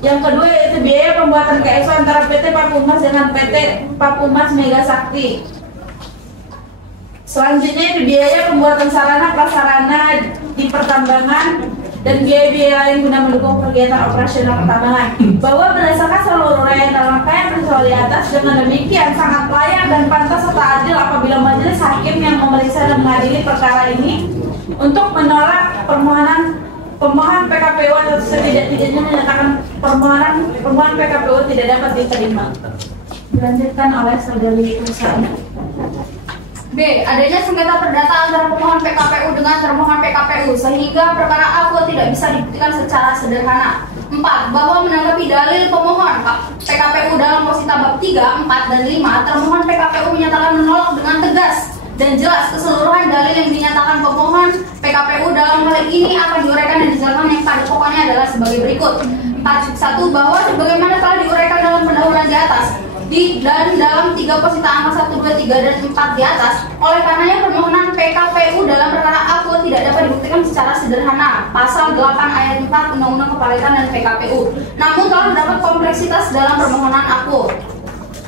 Yang kedua yaitu biaya pembuatan KSO antara PT Pakumas dengan PT Pakumas Mega Sakti. Selanjutnya itu biaya pembuatan sarana prasarana di pertambangan dan biaya-biaya lain guna mendukung kegiatan operasional pertambangan. Bahwa berdasarkan seluruh uraian dalam rangkaian peristiwa di atas, dengan demikian sangat layak dan pantas serta adil apabila majelis hakim yang memeriksa dan mengadili perkara ini untuk menolak pemohon PKPU atau setidak-tidaknya menyatakan permohonan PKPU tidak dapat diterima. Dilanjutkan oleh saudari Rusana. B. Adanya sengketa perdata antara pemohon PKPU dengan termohon PKPU sehingga perkara aku tidak bisa dibuktikan secara sederhana. 4. Bahwa menanggapi dalil pemohon PKPU dalam posita bab 3, 4, dan 5, termohon PKPU menyatakan menolak dengan tegas dan jelas keseluruhan dalil yang dinyatakan pemohon PKPU dalam hal ini akan diuraikan dan dijelaskan yang pada pokoknya adalah sebagai berikut. 1. Bahwa sebagaimana telah diuraikan dalam pendahuluan di atas dan dalam 3 posita angka 1, 2, 3, dan 4 di atas, oleh karenanya permohonan PKPU dalam perkara aku tidak dapat dibuktikan secara sederhana pasal 8 ayat 4 Undang-Undang Kepalitan dan PKPU, namun telah mendapat kompleksitas dalam permohonan aku.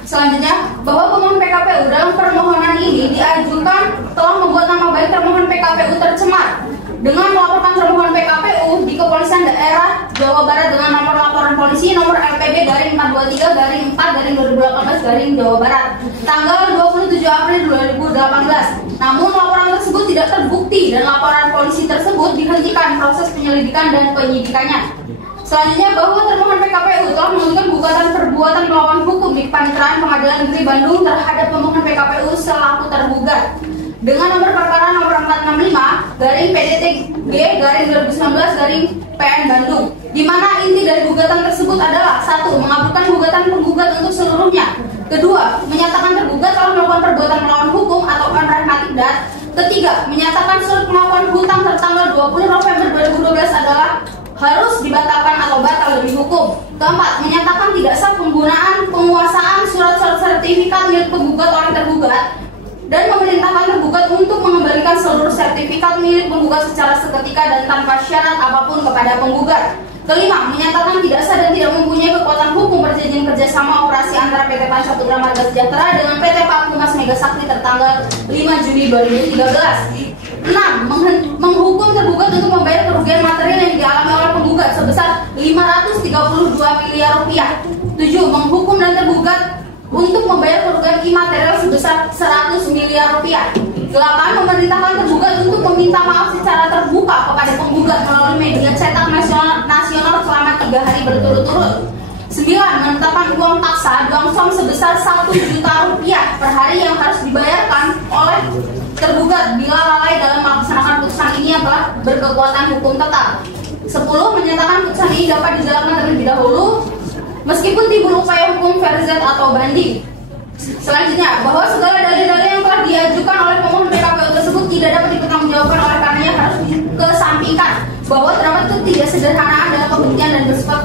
Selanjutnya, bahwa pemohon PKPU dalam permohonan ini diajukan telah membuat nama baik termohon PKPU tercemar dengan melaporkan termohon PKPU di Kepolisian Daerah Jawa Barat dengan nomor laporan polisi nomor LPB garing 423/4/2018 Jawa Barat tanggal 27 April 2018. Namun laporan tersebut tidak terbukti dan laporan polisi tersebut dihentikan proses penyelidikan dan penyidikannya. Selanjutnya, bahwa termohon PKPU telah mengajukan gugatan perbuatan melawan hukum di Panitera Pengadilan Negeri Bandung terhadap pemohon PKPU selaku tergugat dengan nomor perkara nomor 465/PDTG/2019/PN Bandung, di mana inti dari gugatan tersebut adalah 1. Mengabulkan gugatan penggugat untuk seluruhnya. 2. Menyatakan tergugat telah melakukan perbuatan melawan hukum atau unrehmatikdat. 3. Menyatakan surat pengakuan hutang tertanggal 20 November 2012 adalah harus dibatalkan atau batal demi hukum. 4. Menyatakan tidak sah penggunaan penguasaan surat-surat sertifikat milik penggugat oleh tergugat dan memerintahkan tergugat untuk mengembalikan seluruh sertifikat milik penggugat secara seketika dan tanpa syarat apapun kepada penggugat. 5. Menyatakan tidak sah dan tidak mempunyai kekuatan hukum perjanjian kerjasama operasi antara PT Pancaputra Marga Sejahtera dengan PT Pakumas Mega Sakti tertanggal 5 Juni 2013. 6. Menghukum tergugat untuk membayar kerugian material yang dialami oleh penggugat sebesar 532 miliar rupiah. 7. Menghukum dan tergugat untuk membayar kerugian imaterial sebesar 100 miliar rupiah. 8. Memerintahkan tergugat untuk meminta maaf secara terbuka kepada penggugat melalui media cetak nasional selama 3 hari berturut-turut. 9. Menetapkan uang paksa dongsong sebesar 1 juta rupiah per hari yang harus dibayarkan oleh tergugat bila lalai dalam melaksanakan putusan ini yang telah berkekuatan hukum tetap. 10. Menyatakan putusan ini dapat dijalankan terlebih dahulu meskipun timbul upaya hukum verzet atau banding. Selanjutnya, bahwa segala dalil-dalil yang telah diajukan oleh pemohon PKPU tersebut tidak dapat dipertanggungjawabkan oleh karenanya harus dikesampingkan bahwa terdapat ketidaksederhanaan dalam pembuktian dan bersifat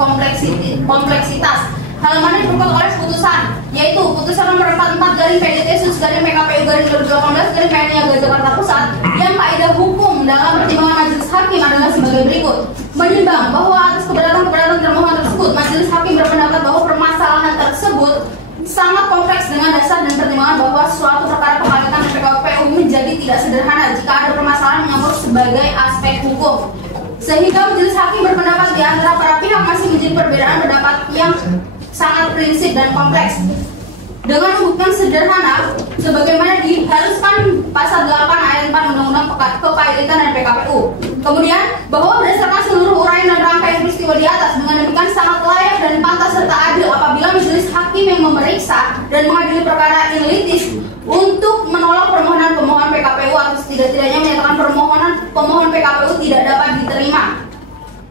kompleksitas. Hal mana diperkuat oleh putusan, yaitu putusan nomor 44 garing PDT/PKPU garing 2018 garing PN Jakarta Pusat yang kaidah hukum dalam pertimbangan majelis hakim adalah sebagai berikut. Menimbang bahwa atas keberatan termohon tersebut, majelis hakim berpendapat bahwa permasalahan tersebut sangat kompleks dengan dasar dan pertimbangan bahwa suatu perkara pengalikan PKPU menjadi tidak sederhana jika ada permasalahan menyangkut sebagai aspek hukum. Sehingga majelis hakim berpendapat di antara para pihak masih menjadi perbedaan pendapat yang sangat prinsip dan kompleks. Dengan membuktikan sederhana, sebagaimana diharuskan pasal 8 ayat 4 Undang-Undang Kepailitan dan PKPU. Kemudian, bahwa berdasarkan seluruh uraian dan rangkaian peristiwa di atas, dengan demikian sangat layak dan pantas serta adil apabila majelis hakim yang memeriksa dan mengadili perkara ini litis untuk menolak permohonan pemohon PKPU atau setidak-tidaknya menyatakan pemohon PKPU tidak dapat diterima.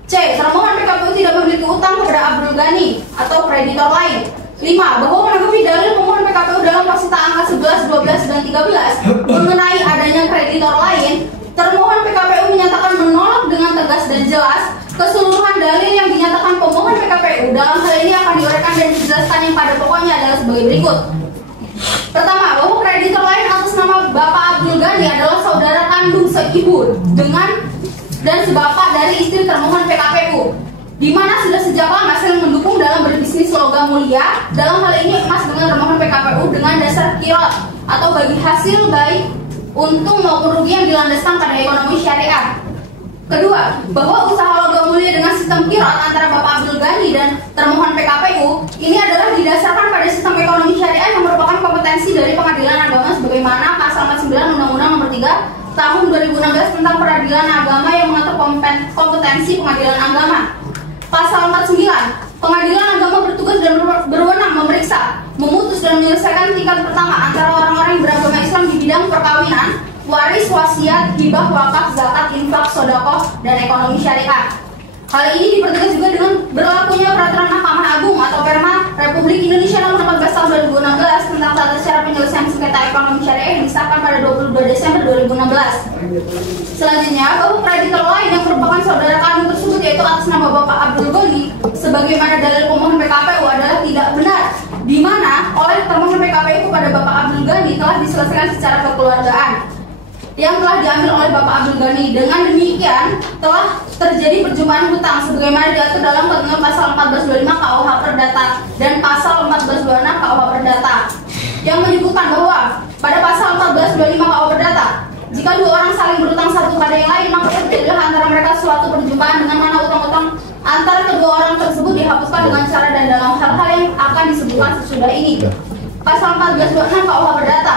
C. Termohon PKPU tidak memiliki utang kepada Abdul Ghani atau kreditor lain. 5. Bahwa menanggapi dalil pemohon PKPU dalam pasita angka 11, 12, dan 13 mengenai adanya kreditor lain, termohon PKPU menyatakan menolak dengan tegas dan jelas keseluruhan dalil yang dinyatakan pemohon PKPU. Dalam hal ini akan diuraikan dan dijelaskan yang pada pokoknya adalah sebagai berikut. Pertama, bahwa kreditor lain atas nama Bapak Abdul Ghani adalah saudara kandung seibu dan sebapak dari istri termohon PKPU, di mana sudah sejak lama saling mendukung dalam berbisnis logam mulia, dalam hal ini emas dengan termohon PKPU dengan dasar kirot atau bagi hasil baik untung maupun rugi yang dilandaskan pada ekonomi syariah. Kedua, bahwa usaha logam mulia dengan sistem kirot antara Bapak Abdul Ghani dan termohon PKPU ini adalah didasarkan pada sistem ekonomi syariah yang merupakan kompetensi dari Pengadilan Agama sebagaimana pasal 49 Undang-Undang Nomor 3 Tahun 2016 tentang Peradilan Agama yang mengatur kompetensi Pengadilan Agama. Pasal 49, Pengadilan Agama bertugas dan berwenang memeriksa, memutus dan menyelesaikan tingkat pertama antara orang-orang yang beragama Islam di bidang perkawinan, waris, wasiat, hibah, wakaf, zakat, infak, sedekah, dan ekonomi syariah. Hal ini dipertegas juga dengan berlakunya Peraturan Mahkamah Agung atau Perma Republik Indonesia Nomor 14 Tahun 2016 tentang tata cara penyelesaian sengketa ekonomi syariah yang disahkan pada 22 Desember 2016. Selanjutnya, bahwa kreditor lain yang merupakan saudara kandung tersebut yaitu atas nama Bapak Abdul Ghani sebagaimana dalil pemohon PKPU adalah tidak benar, di mana oleh termohon PKPU kepada Bapak Abdul Ghani telah diselesaikan secara kekeluargaan yang telah diambil oleh Bapak Abdul Ghani. Dengan demikian telah terjadi perjumpaan hutang sebagaimana diatur dalam ketentuan pasal 1425 KUH Perdata dan pasal 1426 KUH Perdata yang menyebutkan bahwa pada pasal 1425 KUH Perdata, jika dua orang saling berutang satu pada yang lain, maka terjadilah antara mereka suatu perjumpaan dengan mana utang-utang antara kedua orang tersebut dihapuskan dengan cara dan dalam hal-hal yang akan disebutkan sesudah ini. Pasal 1426 KUH Perdata,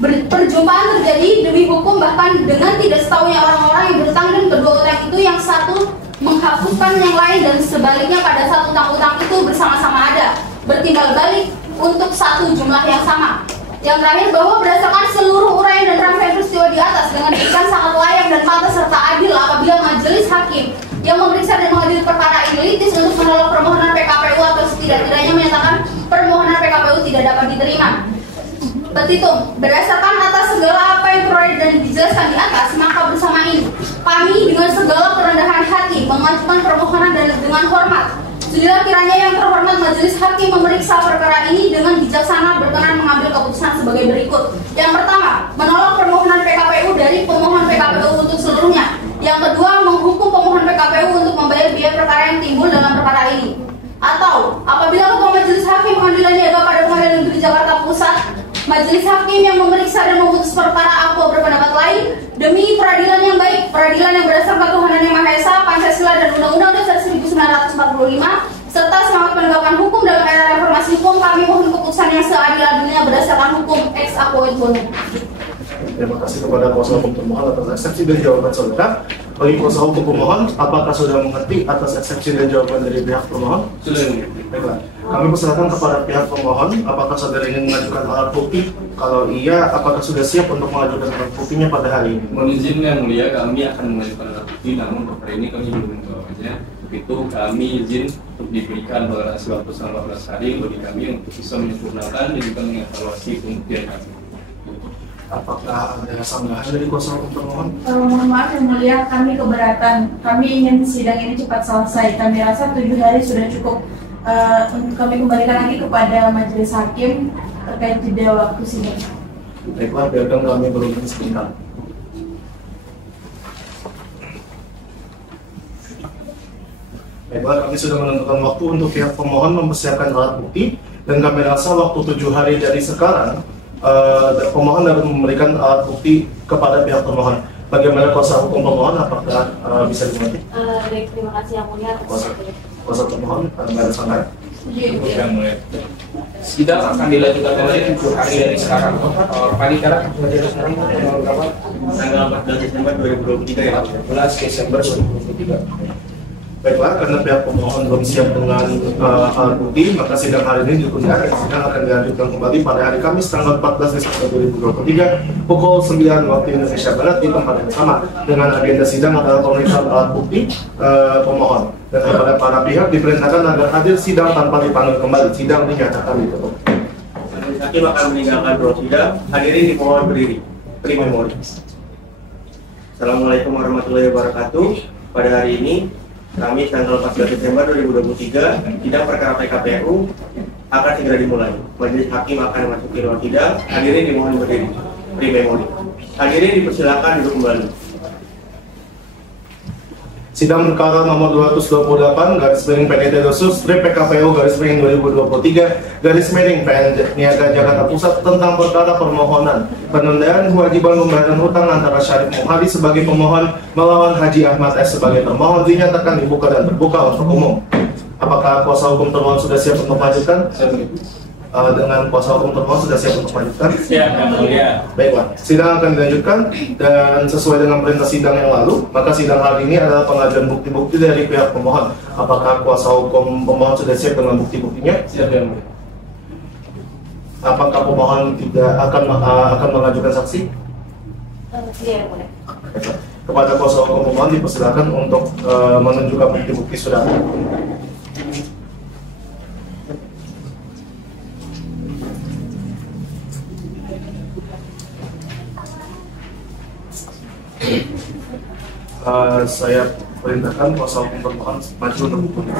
perjumpaan terjadi demi hukum bahkan dengan tidak setahunya orang-orang yang berutang dan kedua utang itu yang satu menghapuskan yang lain dan sebaliknya pada saat utang-utang itu bersama-sama ada bertimbal balik untuk satu jumlah yang sama. Yang terakhir, bahwa berdasarkan seluruh uraian dan rangkaian peristiwa di atas dengan demikian sangat layak dan pantas serta adil apabila majelis hakim yang memeriksa dan mengadili perkara ini litis untuk menolak permohonan PKPU atau setidak-tidaknya menyatakan permohonan PKPU tidak dapat diterima. Petitum, berdasarkan atas segala apa yang terurai dan dijelaskan di atas, maka bersama ini kami dengan segala kerendahan hati mengajukan permohonan dan dengan hormat. Sudah kiranya yang terhormat majelis hakim memeriksa perkara ini dengan bijaksana berkenan mengambil keputusan sebagai berikut. Yang pertama, menolak permohonan PKPU dari pemohon PKPU untuk seluruhnya. Yang kedua, menghukum pemohon PKPU untuk membayar biaya perkara yang timbul dalam perkara ini. Atau apabila ketua majelis hakim pengadilan niaga pada Pengadilan Negeri Jakarta Pusat, majelis hakim yang memeriksa dan memutus perkara aku berpendapat lain demi peradilan yang baik, peradilan yang berdasarkan ketuhanan yang Maha Esa, Pancasila dan Undang-Undang Dasar 1945 serta semangat penegakan hukum dalam era reformasi hukum, kami mohon keputusan yang seadil-adilnya berdasarkan hukum ex apo et bono. Terima kasih kepada kuasa hukum termohon atas eksepsi dan jawaban saudara. Bagi kuasa hukum pemohon, apakah sudah mengerti atas eksepsi dan jawaban dari pihak pemohon? Sudah mengerti. Baiklah. Kami persilakan kepada pihak pemohon, apakah saudara ingin mengajukan alat bukti? Kalau iya, apakah sudah siap untuk mengajukan alat buktinya pada hari ini? Mohon izin yang mulia, kami akan mengajukan alat bukti, namun hari ini kami belum menjawabnya. Itu kami izin untuk diberikan toleransi waktu selama 14 hari bagi kami untuk bisa menyempurnakan dan juga mengevaluasi pembuktian kami. Apakah ada sanggahan dari kuasa hukum termohon? Mohon maaf yang mulia, kami keberatan. Kami ingin sidang ini cepat selesai. Kami rasa 7 hari sudah cukup. Kami kembalikan lagi kepada majelis hakim terkait jeda waktu sidang. Baiklah, biarkan kami berunding sebentar. Baiklah, kami sudah menentukan waktu untuk pihak pemohon mempersiapkan alat bukti, dan kami rasa waktu 7 hari dari sekarang pemohon dapat memberikan alat bukti kepada pihak termohon. Bagaimana kuasa hukum pemohon? Apakah bisa dimengerti? Baik, terima kasih yang mulia. Kuasa termohon nggak ada sanggahan? Yang mulia. Sidang akan dilanjutkan kembali 7 hari dari sekarang. Panitera Tanggal 14 Desember 2023 ya. 14 Desember 2023. Baiklah, karena pihak pemohon belum siap dengan alat bukti, maka sidang hari ini ditunda dan sidang akan dilanjutkan kembali pada hari Kamis tanggal 14 Desember 2023 pukul 9 waktu Indonesia Barat di tempat yang sama, dengan agenda sidang adalah pemeriksaan alat bukti pemohon, dan kepada para pihak diperintahkan agar hadir sidang tanpa dipanggil kembali. Sidang dinyatakan ditutup. Majelis hakim akan meninggalkan ruang sidang. Hadirin dimohon berdiri. Pri memori. Assalamualaikum warahmatullahi wabarakatuh. Pada hari ini Kamis tanggal 14 Desember 2023, sidang perkara PKPU akan segera dimulai. Majelis hakim akan memasuki ruang sidang. Hadirin dimohon berdiri. Pri memori. Hadirin dipersilakan duduk kembali. Sidang perkara nomor 228 garis miring PDT Dosus PKPU garis miring 2023 garis miring PN Niaga Jakarta Pusat tentang perkara permohonan penundaan kewajiban pembayaran hutang antara Syarif Muhadi sebagai pemohon melawan Haji Ahmad S sebagai termohon dinyatakan dibuka dan terbuka untuk umum. Apakah kuasa hukum termohon sudah siap untuk melanjutkan? Dengan kuasa hukum termohon sudah siap untuk melanjutkan? Ya, yang mulia. Baiklah, sidang akan dilanjutkan dan sesuai dengan perintah sidang yang lalu, maka sidang hari ini adalah pengajuan bukti-bukti dari pihak pemohon. Apakah kuasa hukum pemohon sudah siap dengan bukti-buktinya? Siap yang mulia. Apakah pemohon tidak akan mengajukan saksi? Iya, yang mulia. Kepada kuasa hukum pemohon dipersilakan untuk menunjukkan bukti-bukti sudah. Saya perintahkan kuasa hukum termohon maju untuk bukti.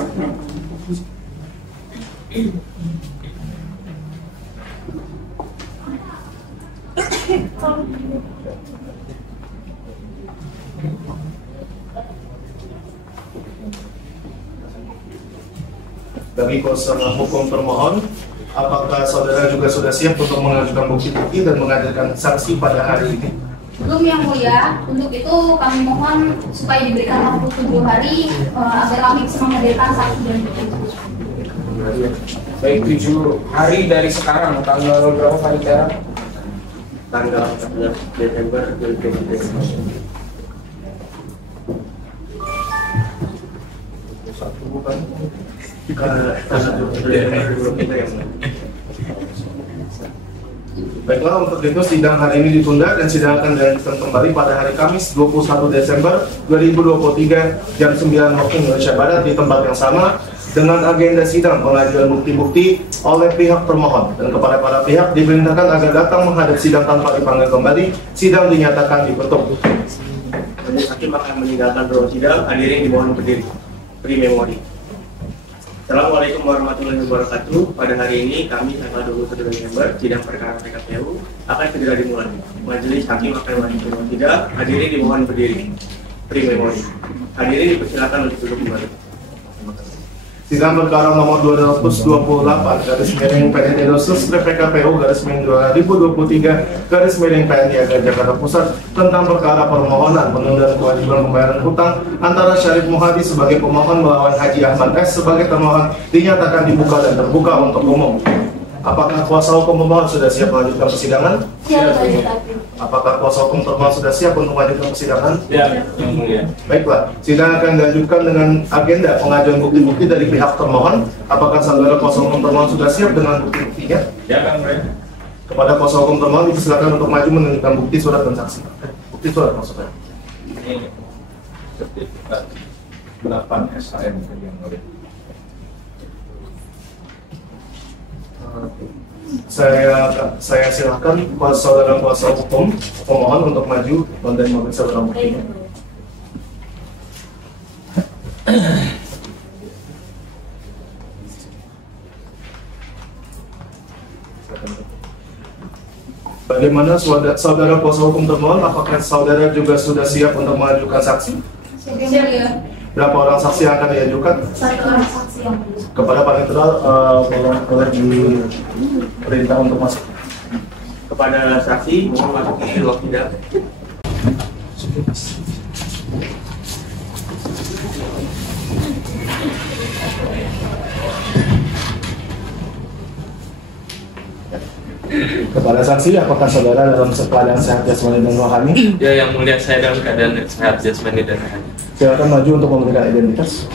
Bagi kuasa hukum termohon, apakah saudara juga sudah siap untuk mengajukan bukti-bukti dan menghadirkan saksi pada hari ini? Belum yang mulia, untuk itu kami mohon supaya diberikan waktu 7 hari agar kami bisa menghadirkan saksi dan bukti. Baik, 7 hari dari sekarang, tanggal berapa Panitera? Tanggal 14 Desember 2023. Baiklah, untuk itu sidang hari ini ditunda dan sidang akan dilanjutkan kembali pada hari Kamis 21 Desember 2023 jam 9 waktu Indonesia Barat di tempat yang sama, dengan agenda sidang pengajuan bukti-bukti oleh pihak termohon, dan kepada para pihak diperintahkan agar datang menghadap sidang tanpa dipanggil kembali. Sidang dinyatakan ditutup. Majelis hakim akan meninggalkan ruang sidang. Hadirin dimohon berdiri. Pri memori. Assalamualaikum warahmatullahi wabarakatuh. Pada hari ini kami tanggal 21 Desember sidang perkara PKPU akan segera dimulai. Majelis hakim akan melanjutkan ruang sidang. Hadirin dimohon berdiri. Pri memori. Hadirin dipersilakan untuk duduk kembali. Sidang perkara nomor 228 garis miring PDT Dosus PKPU garis miring 2023 garis miring PN Niaga Jakarta Pusat tentang perkara permohonan penundaan kewajiban pembayaran hutang antara Syarif Muhadi sebagai pemohon melawan Haji Ahmad S sebagai termohon dinyatakan dibuka dan terbuka untuk umum. Apakah kuasa hukum pemohon sudah siap melanjutkan persidangan? Siap, Majelis Hakim. Apakah kuasa hukum termohon sudah siap untuk melanjutkan persidangan? Ya, yang mulia. Baiklah, sidang akan dilanjutkan dengan agenda pengajuan bukti-bukti dari pihak termohon. Apakah saudara kuasa hukum termohon sudah siap dengan bukti-buktinya? Ya, yang mulia. Kepada kuasa hukum termohon dipersilakan untuk maju menunjukkan bukti surat dan saksi. Bukti surat maksudnya. Ini sertifikat 8 SHM yang mulia. Saya silakan saudara kuasa hukum pemohon untuk maju dan memeriksa barang buktinya. Bagaimana saudara kuasa hukum termohon? Apakah saudara juga sudah siap untuk mengajukan saksi? Siap ya. Berapa orang saksi yang akan diajukan? 1 orang saksi yang mulia. Kepada panitera boleh diperintah untuk masuk. Kepada saksi mohon masuk ke ruang sidang. Kepada saksi, apakah saudara dalam keadaan sehat jasmani dan rohani? Ya, yang mulia, saya dalam keadaan sehat jasmani dan rohani. Silakan maju untuk memberikan identitas.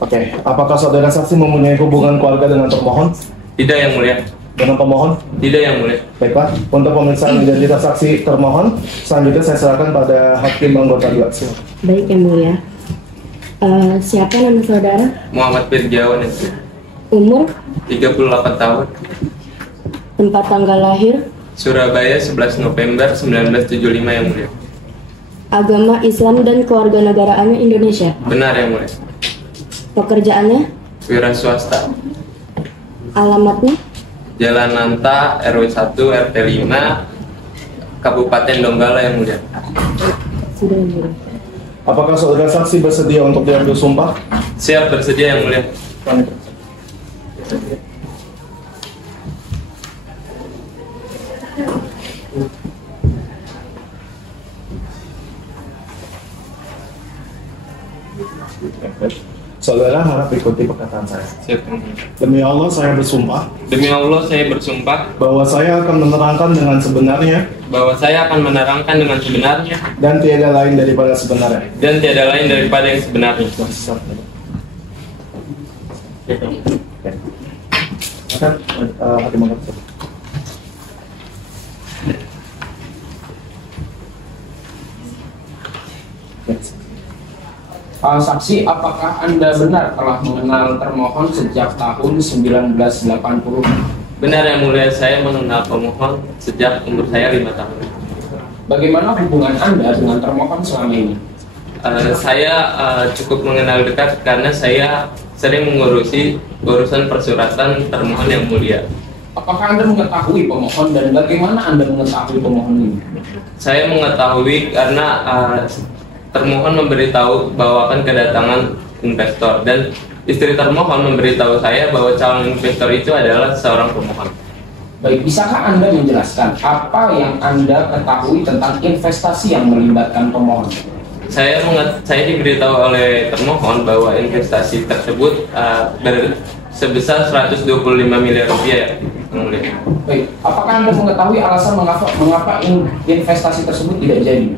Oke, apakah saudara saksi mempunyai hubungan keluarga dengan termohon? Tidak, yang mulia. Dengan pemohon? Tidak, yang mulia. Baiklah, untuk pemeriksaan identitas saksi termohon, selanjutnya saya silakan pada hakim anggota 2. Silakan. Baik, yang mulia. Siapa nama saudara? Muhammad Firjawan, yang mulia. Umur? 38 tahun. Tempat tanggal lahir? Surabaya, 11 November 1975, yang mulia. Agama Islam dan kewarganegaraannya Indonesia? Benar, yang mulia. Pekerjaannya? Wira swasta. Alamatnya? Jalan Nanta, RW 1, RT 5, Kabupaten Donggala, yang mulia. Sudah, yang mulia. Apakah saudara saksi bersedia untuk diambil sumpah? Siap, bersedia, yang mulia. Saudara harap ikuti perkataan saya. Siap. Demi Allah saya bersumpah Demi Allah, saya bersumpah bahwa saya akan menerangkan dengan sebenarnya bahwa saya akan menerangkan dengan sebenarnya dan tiada lain daripada sebenarnya. dan tiada lain daripada yang sebenarnya. Silakan, hakim anggota. Saksi, apakah Anda benar telah mengenal termohon sejak tahun 1980? Benar, yang mulia, saya mengenal pemohon sejak umur saya 5 tahun. Bagaimana hubungan Anda dengan termohon selama ini? Saya cukup mengenal dekat karena saya sering mengurusi urusan persuratan termohon, yang mulia. Apakah Anda mengetahui pemohon dan bagaimana Anda mengetahui pemohon ini? Saya mengetahui karena termohon memberitahu bahwa akan kedatangan investor, dan istri termohon memberitahu saya bahwa calon investor itu adalah seorang pemohon. Baik, bisakah Anda menjelaskan apa yang Anda ketahui tentang investasi yang melibatkan pemohon? Saya diberitahu oleh termohon bahwa investasi tersebut sebesar 125 miliar rupiah. Baik, apakah Anda mengetahui alasan mengapa investasi tersebut tidak jadi?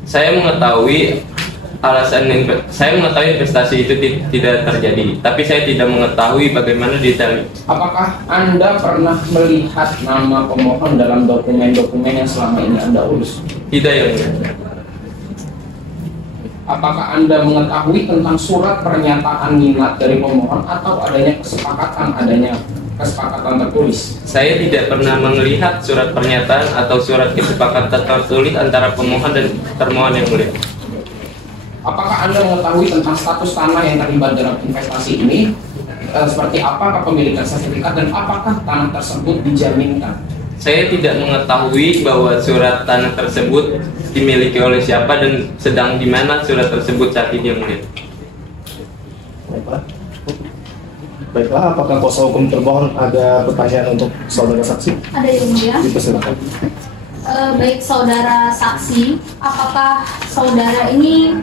Saya mengetahui investasi itu tidak terjadi, tapi saya tidak mengetahui bagaimana detailnya. Apakah Anda pernah melihat nama pemohon dalam dokumen-dokumen yang selama ini Anda urus? Tidak, yang mulia. Apakah Anda mengetahui tentang surat pernyataan minat dari pemohon atau adanya kesepakatan tertulis? Saya tidak pernah melihat surat pernyataan atau surat kesepakatan tertulis antara pemohon dan termohon, yang mulia. Apakah Anda mengetahui tentang status tanah yang terlibat dalam investasi ini? Seperti apa kepemilikan sertifikat dan apakah tanah tersebut dijaminkan? Saya tidak mengetahui bahwa surat tanah tersebut dimiliki oleh siapa dan sedang di mana surat tersebut saat ini, yang mulia. Baiklah, apakah kuasa hukum termohon ada pertanyaan untuk saudara saksi? Ada, yang mulia. Dipersilakan. Baik saudara saksi, apakah saudara ini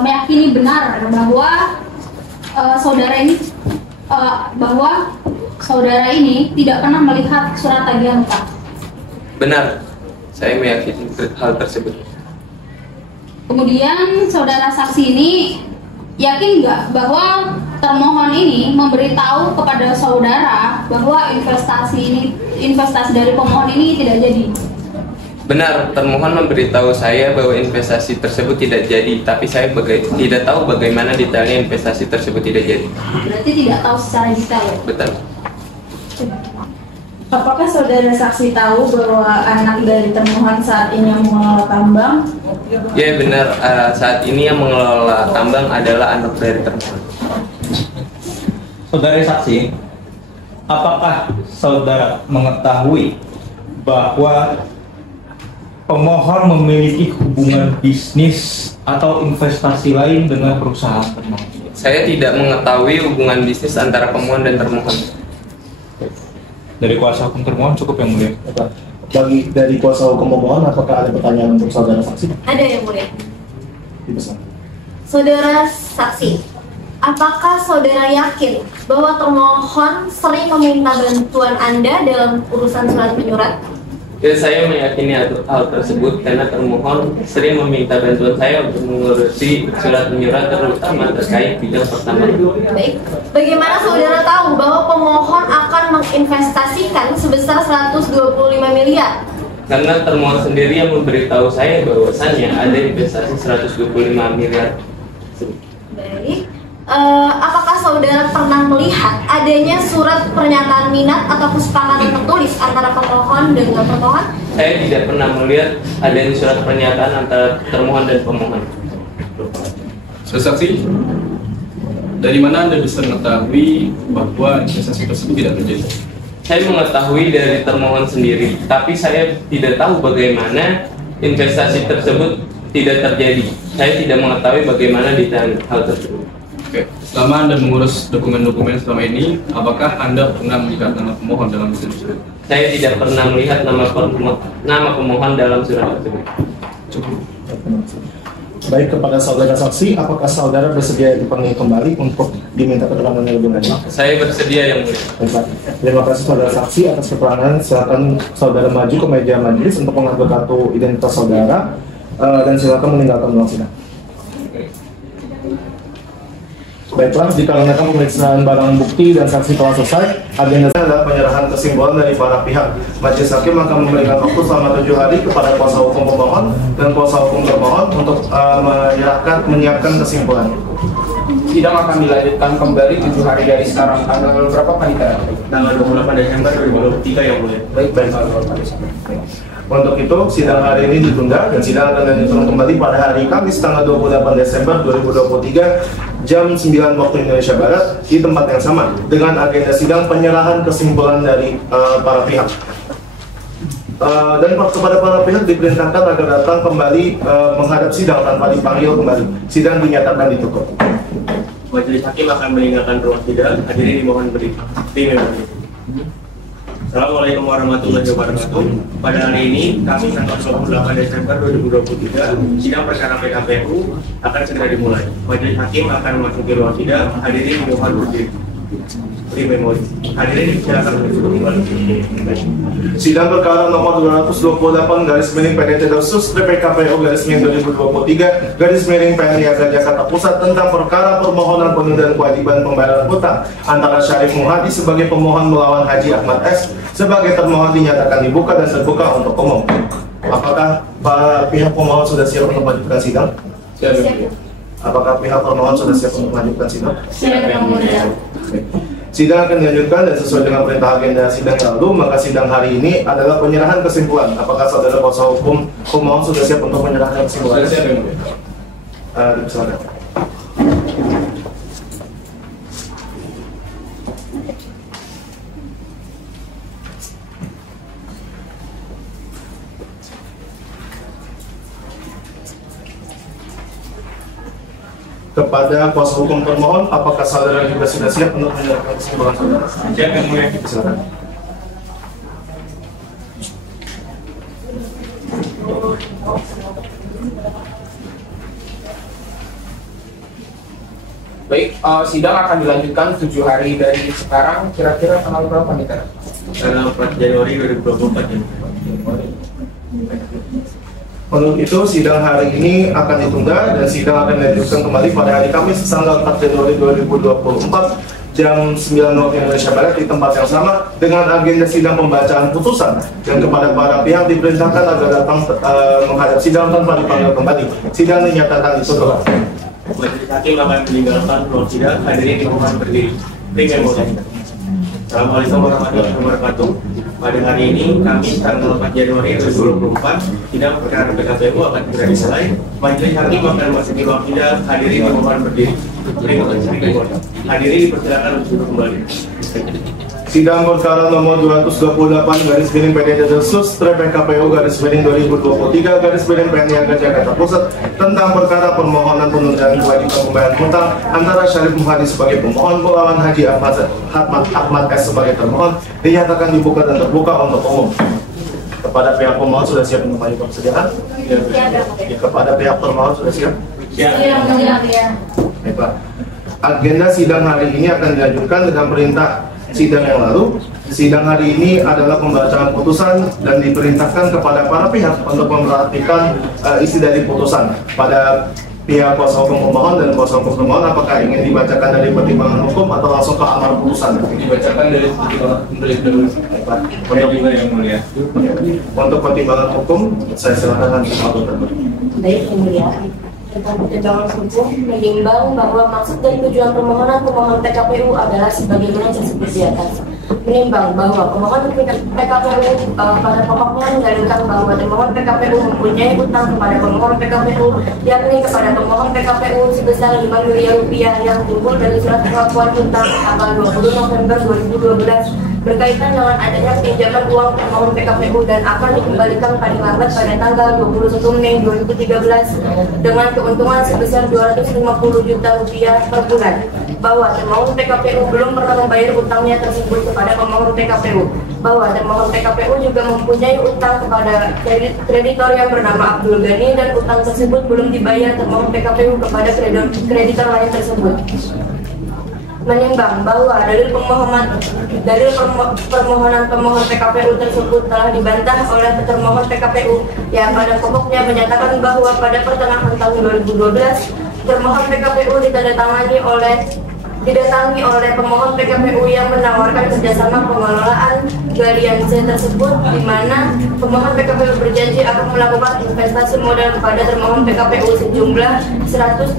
meyakini benar bahwa saudara ini tidak pernah melihat surat tagihan utang? Benar, saya meyakini hal tersebut. Kemudian saudara saksi ini yakin nggak bahwa termohon ini memberitahu kepada saudara bahwa investasi dari pemohon ini tidak jadi? Benar, termohon memberitahu saya bahwa investasi tersebut tidak jadi, tapi saya tidak tahu bagaimana detailnya investasi tersebut tidak jadi. Berarti tidak tahu secara detail. Betul. Apakah saudara saksi tahu bahwa anak dari termohon saat ini yang mengelola tambang? Ya benar, saat ini yang mengelola tambang adalah anak dari termohon. Saudara saksi, apakah saudara mengetahui bahwa pemohon memiliki hubungan bisnis atau investasi lain dengan perusahaan termohon? Saya tidak mengetahui hubungan bisnis antara pemohon dan termohon. Dari kuasa hukum termohon cukup yang mulia. Dari kuasa hukum pemohon, apakah ada pertanyaan untuk saudara saksi? Ada yang mulia. Dipesan. Saudara saksi, apakah saudara yakin bahwa termohon sering meminta bantuan Anda dalam urusan surat menyurat? Ya, saya meyakini hal tersebut karena termohon sering meminta bantuan saya untuk mengurusi surat menyurat terutama terkait bidang pertambangan. Baik, bagaimana saudara tahu bahwa pemohon akan menginvestasikan sebesar 125 miliar? Karena termohon sendiri yang memberitahu saya bahwasannya ada investasi 125 miliar. Baik, apakah saudara pernah melihat adanya surat pernyataan minat atau kesepakatan tertulis antara pemohon dengan pemohon? Saya tidak pernah melihat adanya surat pernyataan antara termohon dan pemohon. Saksi, dari mana Anda bisa mengetahui bahwa investasi tersebut tidak terjadi? Saya mengetahui dari termohon sendiri, tapi saya tidak tahu bagaimana investasi tersebut tidak terjadi. Saya tidak mengetahui bagaimana detail hal tersebut. Oke, selama Anda mengurus dokumen-dokumen selama ini, apakah Anda pernah melihat nama pemohon dalam surat tersebut? Saya tidak pernah melihat nama pemohon dalam surat tersebut. Cukup. Baik, kepada saudara saksi, apakah saudara bersedia dipanggil kembali untuk diminta keterangan lebih lanjut? Saya bersedia yang mulia. Baik, terima kasih saudara saksi atas keterangan. Silakan saudara maju ke meja majelis untuk mengambil kartu identitas saudara dan silakan meninggalkan ruang sidang. Baiklah, dikarenakan pemeriksaan barang bukti dan saksi telah selesai, agenda adalah penyerahan kesimpulan dari para pihak. Majelis hakim akan memberikan waktu selama 7 hari kepada kuasa hukum pemohon dan kuasa hukum termohon untuk menyiapkan kesimpulan. Sidang akan dilanjutkan kembali 7 hari dari sekarang. Tanggal berapa Panitera? Tanggal 28 Desember 2023 yang mulia. Baik, tanggal 28 Desember. Untuk itu, sidang hari ini ditunda dan sidang akan dilanjutkan kembali pada hari Kamis tanggal 28 Desember 2023 jam 9 waktu Indonesia Barat di tempat yang sama dengan agenda sidang penyerahan kesimpulan dari para pihak. Dan kepada para pihak diperintahkan agar datang kembali menghadap sidang tanpa dipanggil kembali. Sidang dinyatakan ditutup. Majelis hakim akan meninggalkan ruang sidang. Hadirin dimohon berdiri. Assalamualaikum warahmatullahi wabarakatuh. Pada hari ini, Kamis tanggal 28 Desember 2023, sidang perkara PKPU akan segera dimulai. Majelis hakim akan memasuki ruang sidang. Hadirin dimohon berdiri. Hadirin silakan kembali. Sidang perkara nomor 228/PPKPU/2023/PNIA Jakarta Pusat tentang perkara permohonan penundaan kewajiban pembayaran hutang antara Syarif Muhadi sebagai pemohon melawan Haji Ahmad S sebagai termohon dinyatakan dibuka dan terbuka untuk umum. Apakah pihak pemohon sudah siap untuk melanjutkan sidang? Siap. Apakah pihak pemohon sudah siap untuk melanjutkan sidang? Siap, yang mulia. Sidang akan dilanjutkan dan sesuai dengan perintah agenda sidang lalu, maka sidang hari ini adalah penyerahan kesimpulan. Apakah saudara kuasa hukum pemohon sudah siap untuk menyerahkan kesimpulan? Sudah siap, yang mulia. Dipersilakan. Kepada kuasa hukum termohon, apakah saudara juga sudah siap untuk menyerahkan kesimpulan saudara? Siap yang mulia. Silakan. Baik, sidang akan dilanjutkan 7 hari dari sekarang. Kira-kira tanggal berapa Panitera? Tanggal 4 Januari 2024 ya. Menurut itu, sidang hari ini akan ditunda dan sidang akan dilanjutkan kembali pada hari Kamis tanggal 4 Januari 2024 jam 9 waktu Indonesia Barat di tempat yang sama dengan agenda sidang pembacaan putusan, dan kepada para pihak diperintahkan agar datang menghadap sidang tanpa dipanggil kembali. Sidang dinyatakan ditutup. Majelis hakim akan meninggalkan ruang sidang. Hadirin dimohon berdiri. Assalamualaikum warahmatullahi wabarakatuh. Pada hari ini, Kamis tanggal 4 Januari 2024, sidang perkara PKPU akan segera diselesai. Majelis hakim akan memasuki ruang sidang. Hadirin dimohon berdiri. Hadirin dipersilakan untuk duduk kembali. Sidang perkara nomor 228/PKPU/2023/PNIA Jakarta Pusat tentang perkara permohonan penundaan kewajiban pembayaran hutang antara Syarif Muhadi sebagai pemohon melawan Haji Ahmad S sebagai termohon dinyatakan dibuka dan terbuka untuk umum. Kepada pihak pemohon sudah siap menemani persediaan? Kepada pihak termohon sudah siap? Siap. Baik, Pak. Agenda sidang hari ini akan dilanjutkan dengan perintah sidang yang lalu. Sidang hari ini adalah pembacaan putusan dan diperintahkan kepada para pihak untuk memperhatikan isi dari putusan. Pada pihak kuasa hukum pemohon dan kuasa hukum pemohon, apakah ingin dibacakan dari pertimbangan hukum atau langsung ke amar putusan? Dibacakan dari yang mulia. Untuk pertimbangan hukum, saya silakan Baik, yang mulia. Tentang pertimbangan hukum menimbang bahwa maksud dan tujuan permohonan pemohon PKPU adalah sebagaimana tersebut di atas. Menimbang bahwa pemohon PKPU pada pokoknya mendalilkan bahwa termohon PKPU mempunyai utang kepada pemohon PKPU, yakni kepada pemohon PKPU sebesar 5 miliar rupiah yang timbul dari surat pengakuan hutang tanggal 20 November 2012 berkaitan dengan adanya pinjaman uang pemohon PKPU dan akan dikembalikan paling lambat pada tanggal 21 Mei 2013 dengan keuntungan sebesar 250 juta rupiah per bulan, bahwa termohon PKPU belum pernah membayar utangnya tersebut kepada pemohon PKPU, bahwa termohon PKPU juga mempunyai utang kepada kreditor yang bernama Abdul Ghani dan utang tersebut belum dibayar termohon PKPU kepada kreditor lain tersebut. Menimbang bahwa dalil permohonan pemohon PKPU tersebut telah dibantah oleh termohon PKPU yang pada pokoknya menyatakan bahwa pada pertengahan tahun 2012 termohon PKPU didatangi oleh pemohon PKPU yang menawarkan kerjasama pengelolaan galian C tersebut, di mana pemohon PKPU berjanji akan melakukan investasi modal kepada termohon PKPU sejumlah 125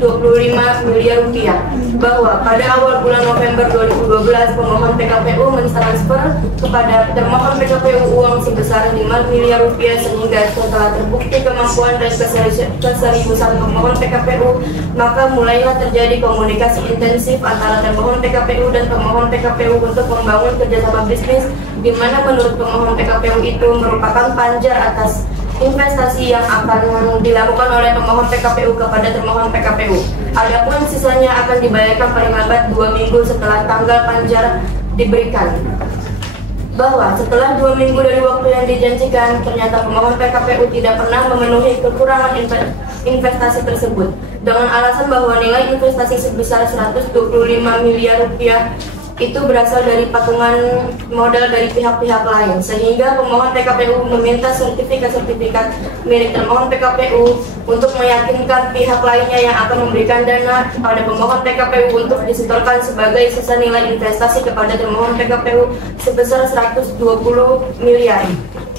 miliar rupiah, bahwa pada awal bulan November 2012 pemohon PKPU mentransfer kepada termohon PKPU uang sebesar 5 miliar rupiah, sehingga setelah terbukti kemampuan dan keseriusan pemohon PKPU, maka mulailah terjadi komunikasi intensif antara termohon PKPU dan pemohon PKPU untuk membangun kerjasama bisnis, di mana menurut pemohon PKPU itu merupakan panjar atas investasi yang akan dilakukan oleh pemohon PKPU kepada termohon PKPU. Adapun sisanya akan dibayarkan paling lambat 2 minggu setelah tanggal panjar diberikan. Bahwa setelah 2 minggu dari waktu yang dijanjikan, ternyata pemohon PKPU tidak pernah memenuhi kekurangan investasi tersebut dengan alasan bahwa nilai investasi sebesar 125 miliar rupiah itu berasal dari patungan modal dari pihak-pihak lain, sehingga pemohon PKPU meminta sertifikat-sertifikat milik termohon PKPU untuk meyakinkan pihak lainnya yang akan memberikan dana pada pemohon PKPU untuk disetorkan sebagai sisa nilai investasi kepada termohon PKPU sebesar 120 miliar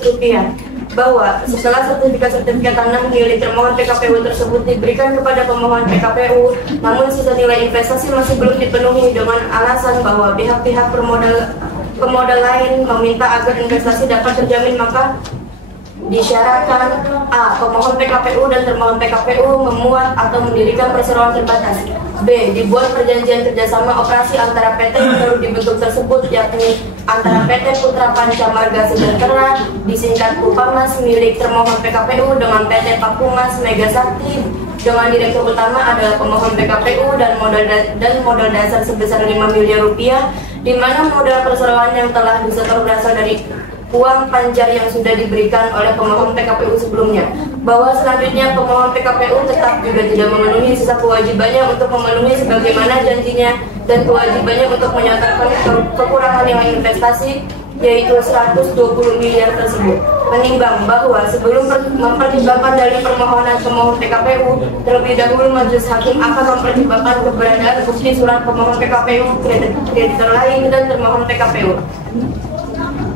rupiah. Bahwa setelah sertifikat-sertifikat tanah milik termohon PKPU tersebut diberikan kepada pemohon PKPU, namun sisa nilai investasi masih belum dipenuhi dengan alasan bahwa pihak-pihak pemodal lain meminta agar investasi dapat terjamin, maka disyaratkan A. Pemohon PKPU dan termohon PKPU memuat atau mendirikan perseroan terbatas. B. Dibuat perjanjian kerjasama operasi antara PT yang baru dibentuk tersebut, yakni antara PT Putra Panca Marga Sejahtera disingkat Pupamas milik termohon PKPU dengan PT Pakumas Mega Sakti dengan direktur utama adalah pemohon PKPU dan modal dasar sebesar 5 miliar rupiah, di mana modal perseroan yang telah disetor berasal dari uang panjar yang sudah diberikan oleh pemohon PKPU sebelumnya. Bahwa selanjutnya pemohon PKPU tetap juga tidak memenuhi sisa kewajibannya untuk memenuhi sebagaimana janjinya dan kewajibannya untuk menyatakan kekurangan nilai investasi, yaitu 120 miliar tersebut. menimbang bahwa sebelum mempertimbangkan dari permohonan pemohon PKPU, terlebih dahulu majelis hakim akan mempertimbangkan keberadaan bukti surat pemohon PKPU, kreditor lain, dan termohon PKPU.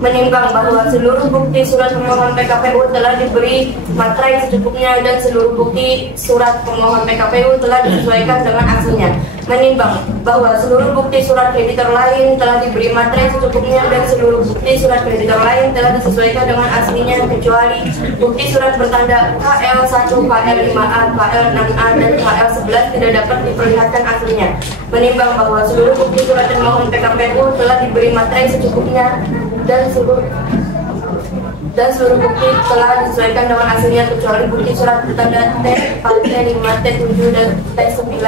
Menimbang bahwa seluruh bukti surat pemohon PKPU telah diberi materai secukupnya dan seluruh bukti surat pemohon PKPU telah disesuaikan dengan aslinya. Menimbang bahwa seluruh bukti surat kreditor lain telah diberi materai secukupnya dan seluruh bukti surat kreditor lain telah disesuaikan dengan aslinya kecuali bukti surat bertanda KL1, KL5A, KL6A, dan KL11 tidak dapat diperlihatkan aslinya. Menimbang bahwa seluruh bukti surat pemohon PKPU telah diberi materai secukupnya dan seluruh bukti telah disesuaikan dengan aslinya kecuali bukti surat bertanda T, T5, T7, dan T9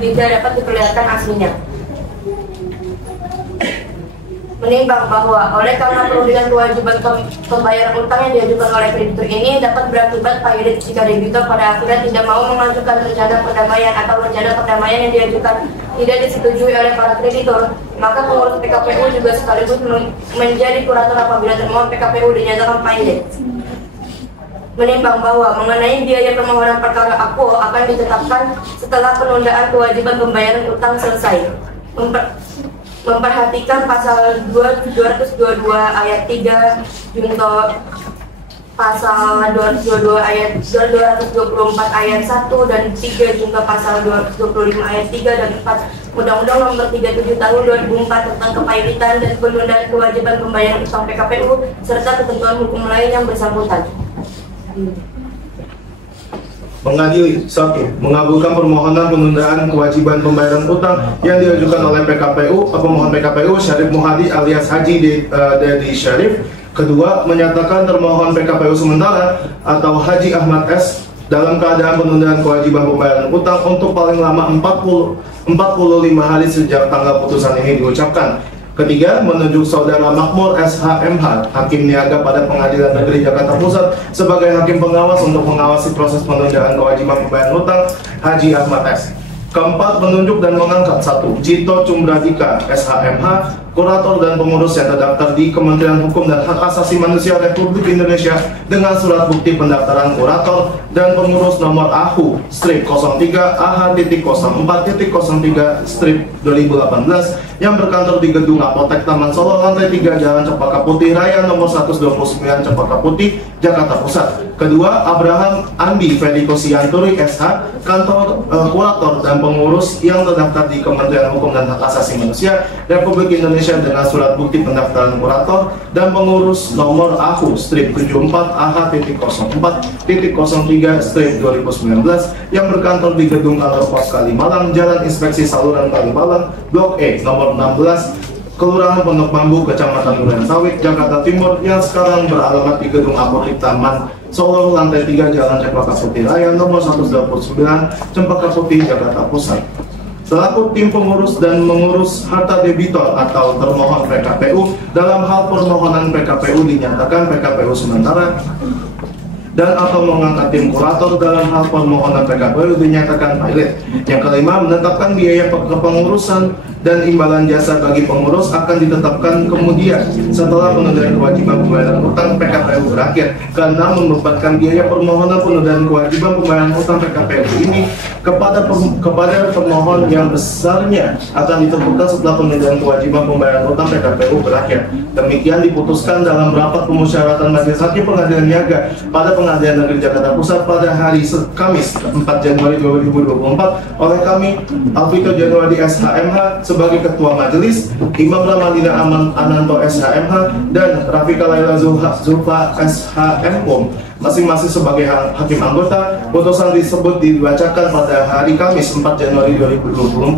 tidak dapat diperlihatkan aslinya. Menimbang bahwa oleh karena perundingan kewajiban pembayaran utang yang diajukan oleh kreditur ini dapat berakibat pailit jika debitur pada akhirnya tidak mau mengajukan rencana perdamaian atau rencana perdamaian yang diajukan tidak disetujui oleh para kreditur, maka pengurus PKPU juga sekaligus menjadi kurator apabila termohon PKPU dinyatakan pailit. Menimbang bahwa mengenai biaya permohonan perkara akuo akan ditetapkan setelah penundaan kewajiban pembayaran utang selesai. Memperhatikan pasal 222 ayat 3 junto pasal 222 ayat 224 ayat 1 dan 3 junto pasal 225 ayat 3 dan 4 Undang-Undang Nomor 37 Tahun 2004 tentang kepailitan dan penundaan kewajiban pembayaran utang PKPU serta ketentuan hukum lain yang bersangkutan. Mengadili 1. Mengabulkan permohonan penundaan kewajiban pembayaran utang yang diajukan oleh pemohon PKPU Syarif Muhadi alias Haji Dedi Syarif. Kedua, menyatakan termohon PKPU sementara atau Haji Ahmad S dalam keadaan penundaan kewajiban pembayaran utang untuk paling lama 45 hari sejak tanggal putusan ini diucapkan. Ketiga, menunjuk Saudara Makmur SHMH, Hakim Niaga pada Pengadilan Negeri Jakarta Pusat sebagai hakim pengawas untuk mengawasi proses penundaan kewajiban pembayaran utang Haji Ahmad S. Keempat, menunjuk dan mengangkat 1. Cito Cumbradika SHMH, kurator dan pengurus yang terdaftar di Kementerian Hukum dan Hak Asasi Manusia Republik Indonesia dengan surat bukti pendaftaran kurator dan pengurus nomor AHU-03 AH.04.03/2018 yang berkantor di Gedung Apotek Taman Solo lantai 3 Jalan Cempaka Putih Raya nomor 129 Cempaka Putih, Jakarta Pusat. Kedua, Abraham Andi Feriko Sianturi SH, kantor kurator dan pengurus yang terdaftar di Kementerian Hukum dan Hak Asasi Manusia Republik Indonesia dengan surat bukti pendaftaran kurator dan pengurus nomor AHU-74 AH.04.03/2019 yang berkantor di Gedung Kantor Pos Kalimalang, Jalan Inspeksi Saluran Kalimalang, Blok E, nomor 16, Kelurahan Pondok Bambu, Kecamatan Duren Sawit, Jakarta Timur yang sekarang beralamat di Gedung Apotek Taman Solo, lantai 3 Jalan Cempaka Putih Raya nomor 129 Cempaka Putih, Jakarta Pusat. Selaku tim pengurus dan mengurus harta debitor atau termohon PKPU dalam hal permohonan PKPU dinyatakan PKPU sementara dan atau mengangkat tim kurator dalam hal permohonan PKPU dinyatakan pailit. Yang kelima, menetapkan biaya kepengurusan dan imbalan jasa bagi pengurus akan ditetapkan kemudian setelah penundaan kewajiban pembayaran utang PKPU berakhir, karena membebankan biaya permohonan penundaan kewajiban pembayaran utang PKPU ini kepada pemohon yang besarnya akan ditentukan setelah penundaan kewajiban pembayaran utang PKPU berakhir. Demikian diputuskan dalam rapat pemusyawaratan Majelis Hakim Pengadilan Niaga pada Pengadilan Negeri Jakarta Pusat pada hari Kamis 4 Januari 2024 oleh kami Alvito Januari SHMH sebagai Ketua Majelis, Imam Ramadina Ananto SHMH, dan Rafika Laila Zulfa SHMPOM masing-masing sebagai hakim anggota. Putusan tersebut dibacakan pada hari Kamis 4 Januari 2024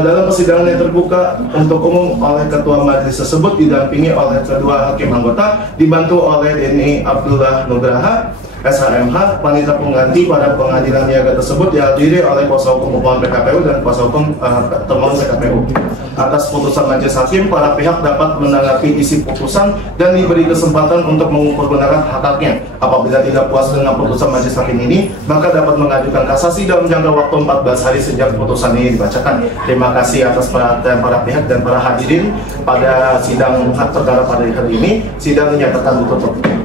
dalam persidangan yang terbuka untuk umum oleh Ketua Majelis tersebut didampingi oleh kedua hakim anggota dibantu oleh Denny Abdullah Nugraha SHMH, panitia pengganti pada pengadilan niaga tersebut dihadiri oleh kuasa hukum pemohon PKPU dan kuasa hukum termohon PKPU. atas putusan majelis hakim, para pihak dapat menanggapi isi putusan dan diberi kesempatan untuk mengukur kebenaran hak-haknya. Apabila tidak puas dengan putusan majelis hakim ini, maka dapat mengajukan kasasi dalam jangka waktu 14 hari sejak putusan ini dibacakan. Terima kasih atas perhatian para pihak dan para hadirin pada sidang hak perkara pada hari ini. Sidang dinyatakan ditutup.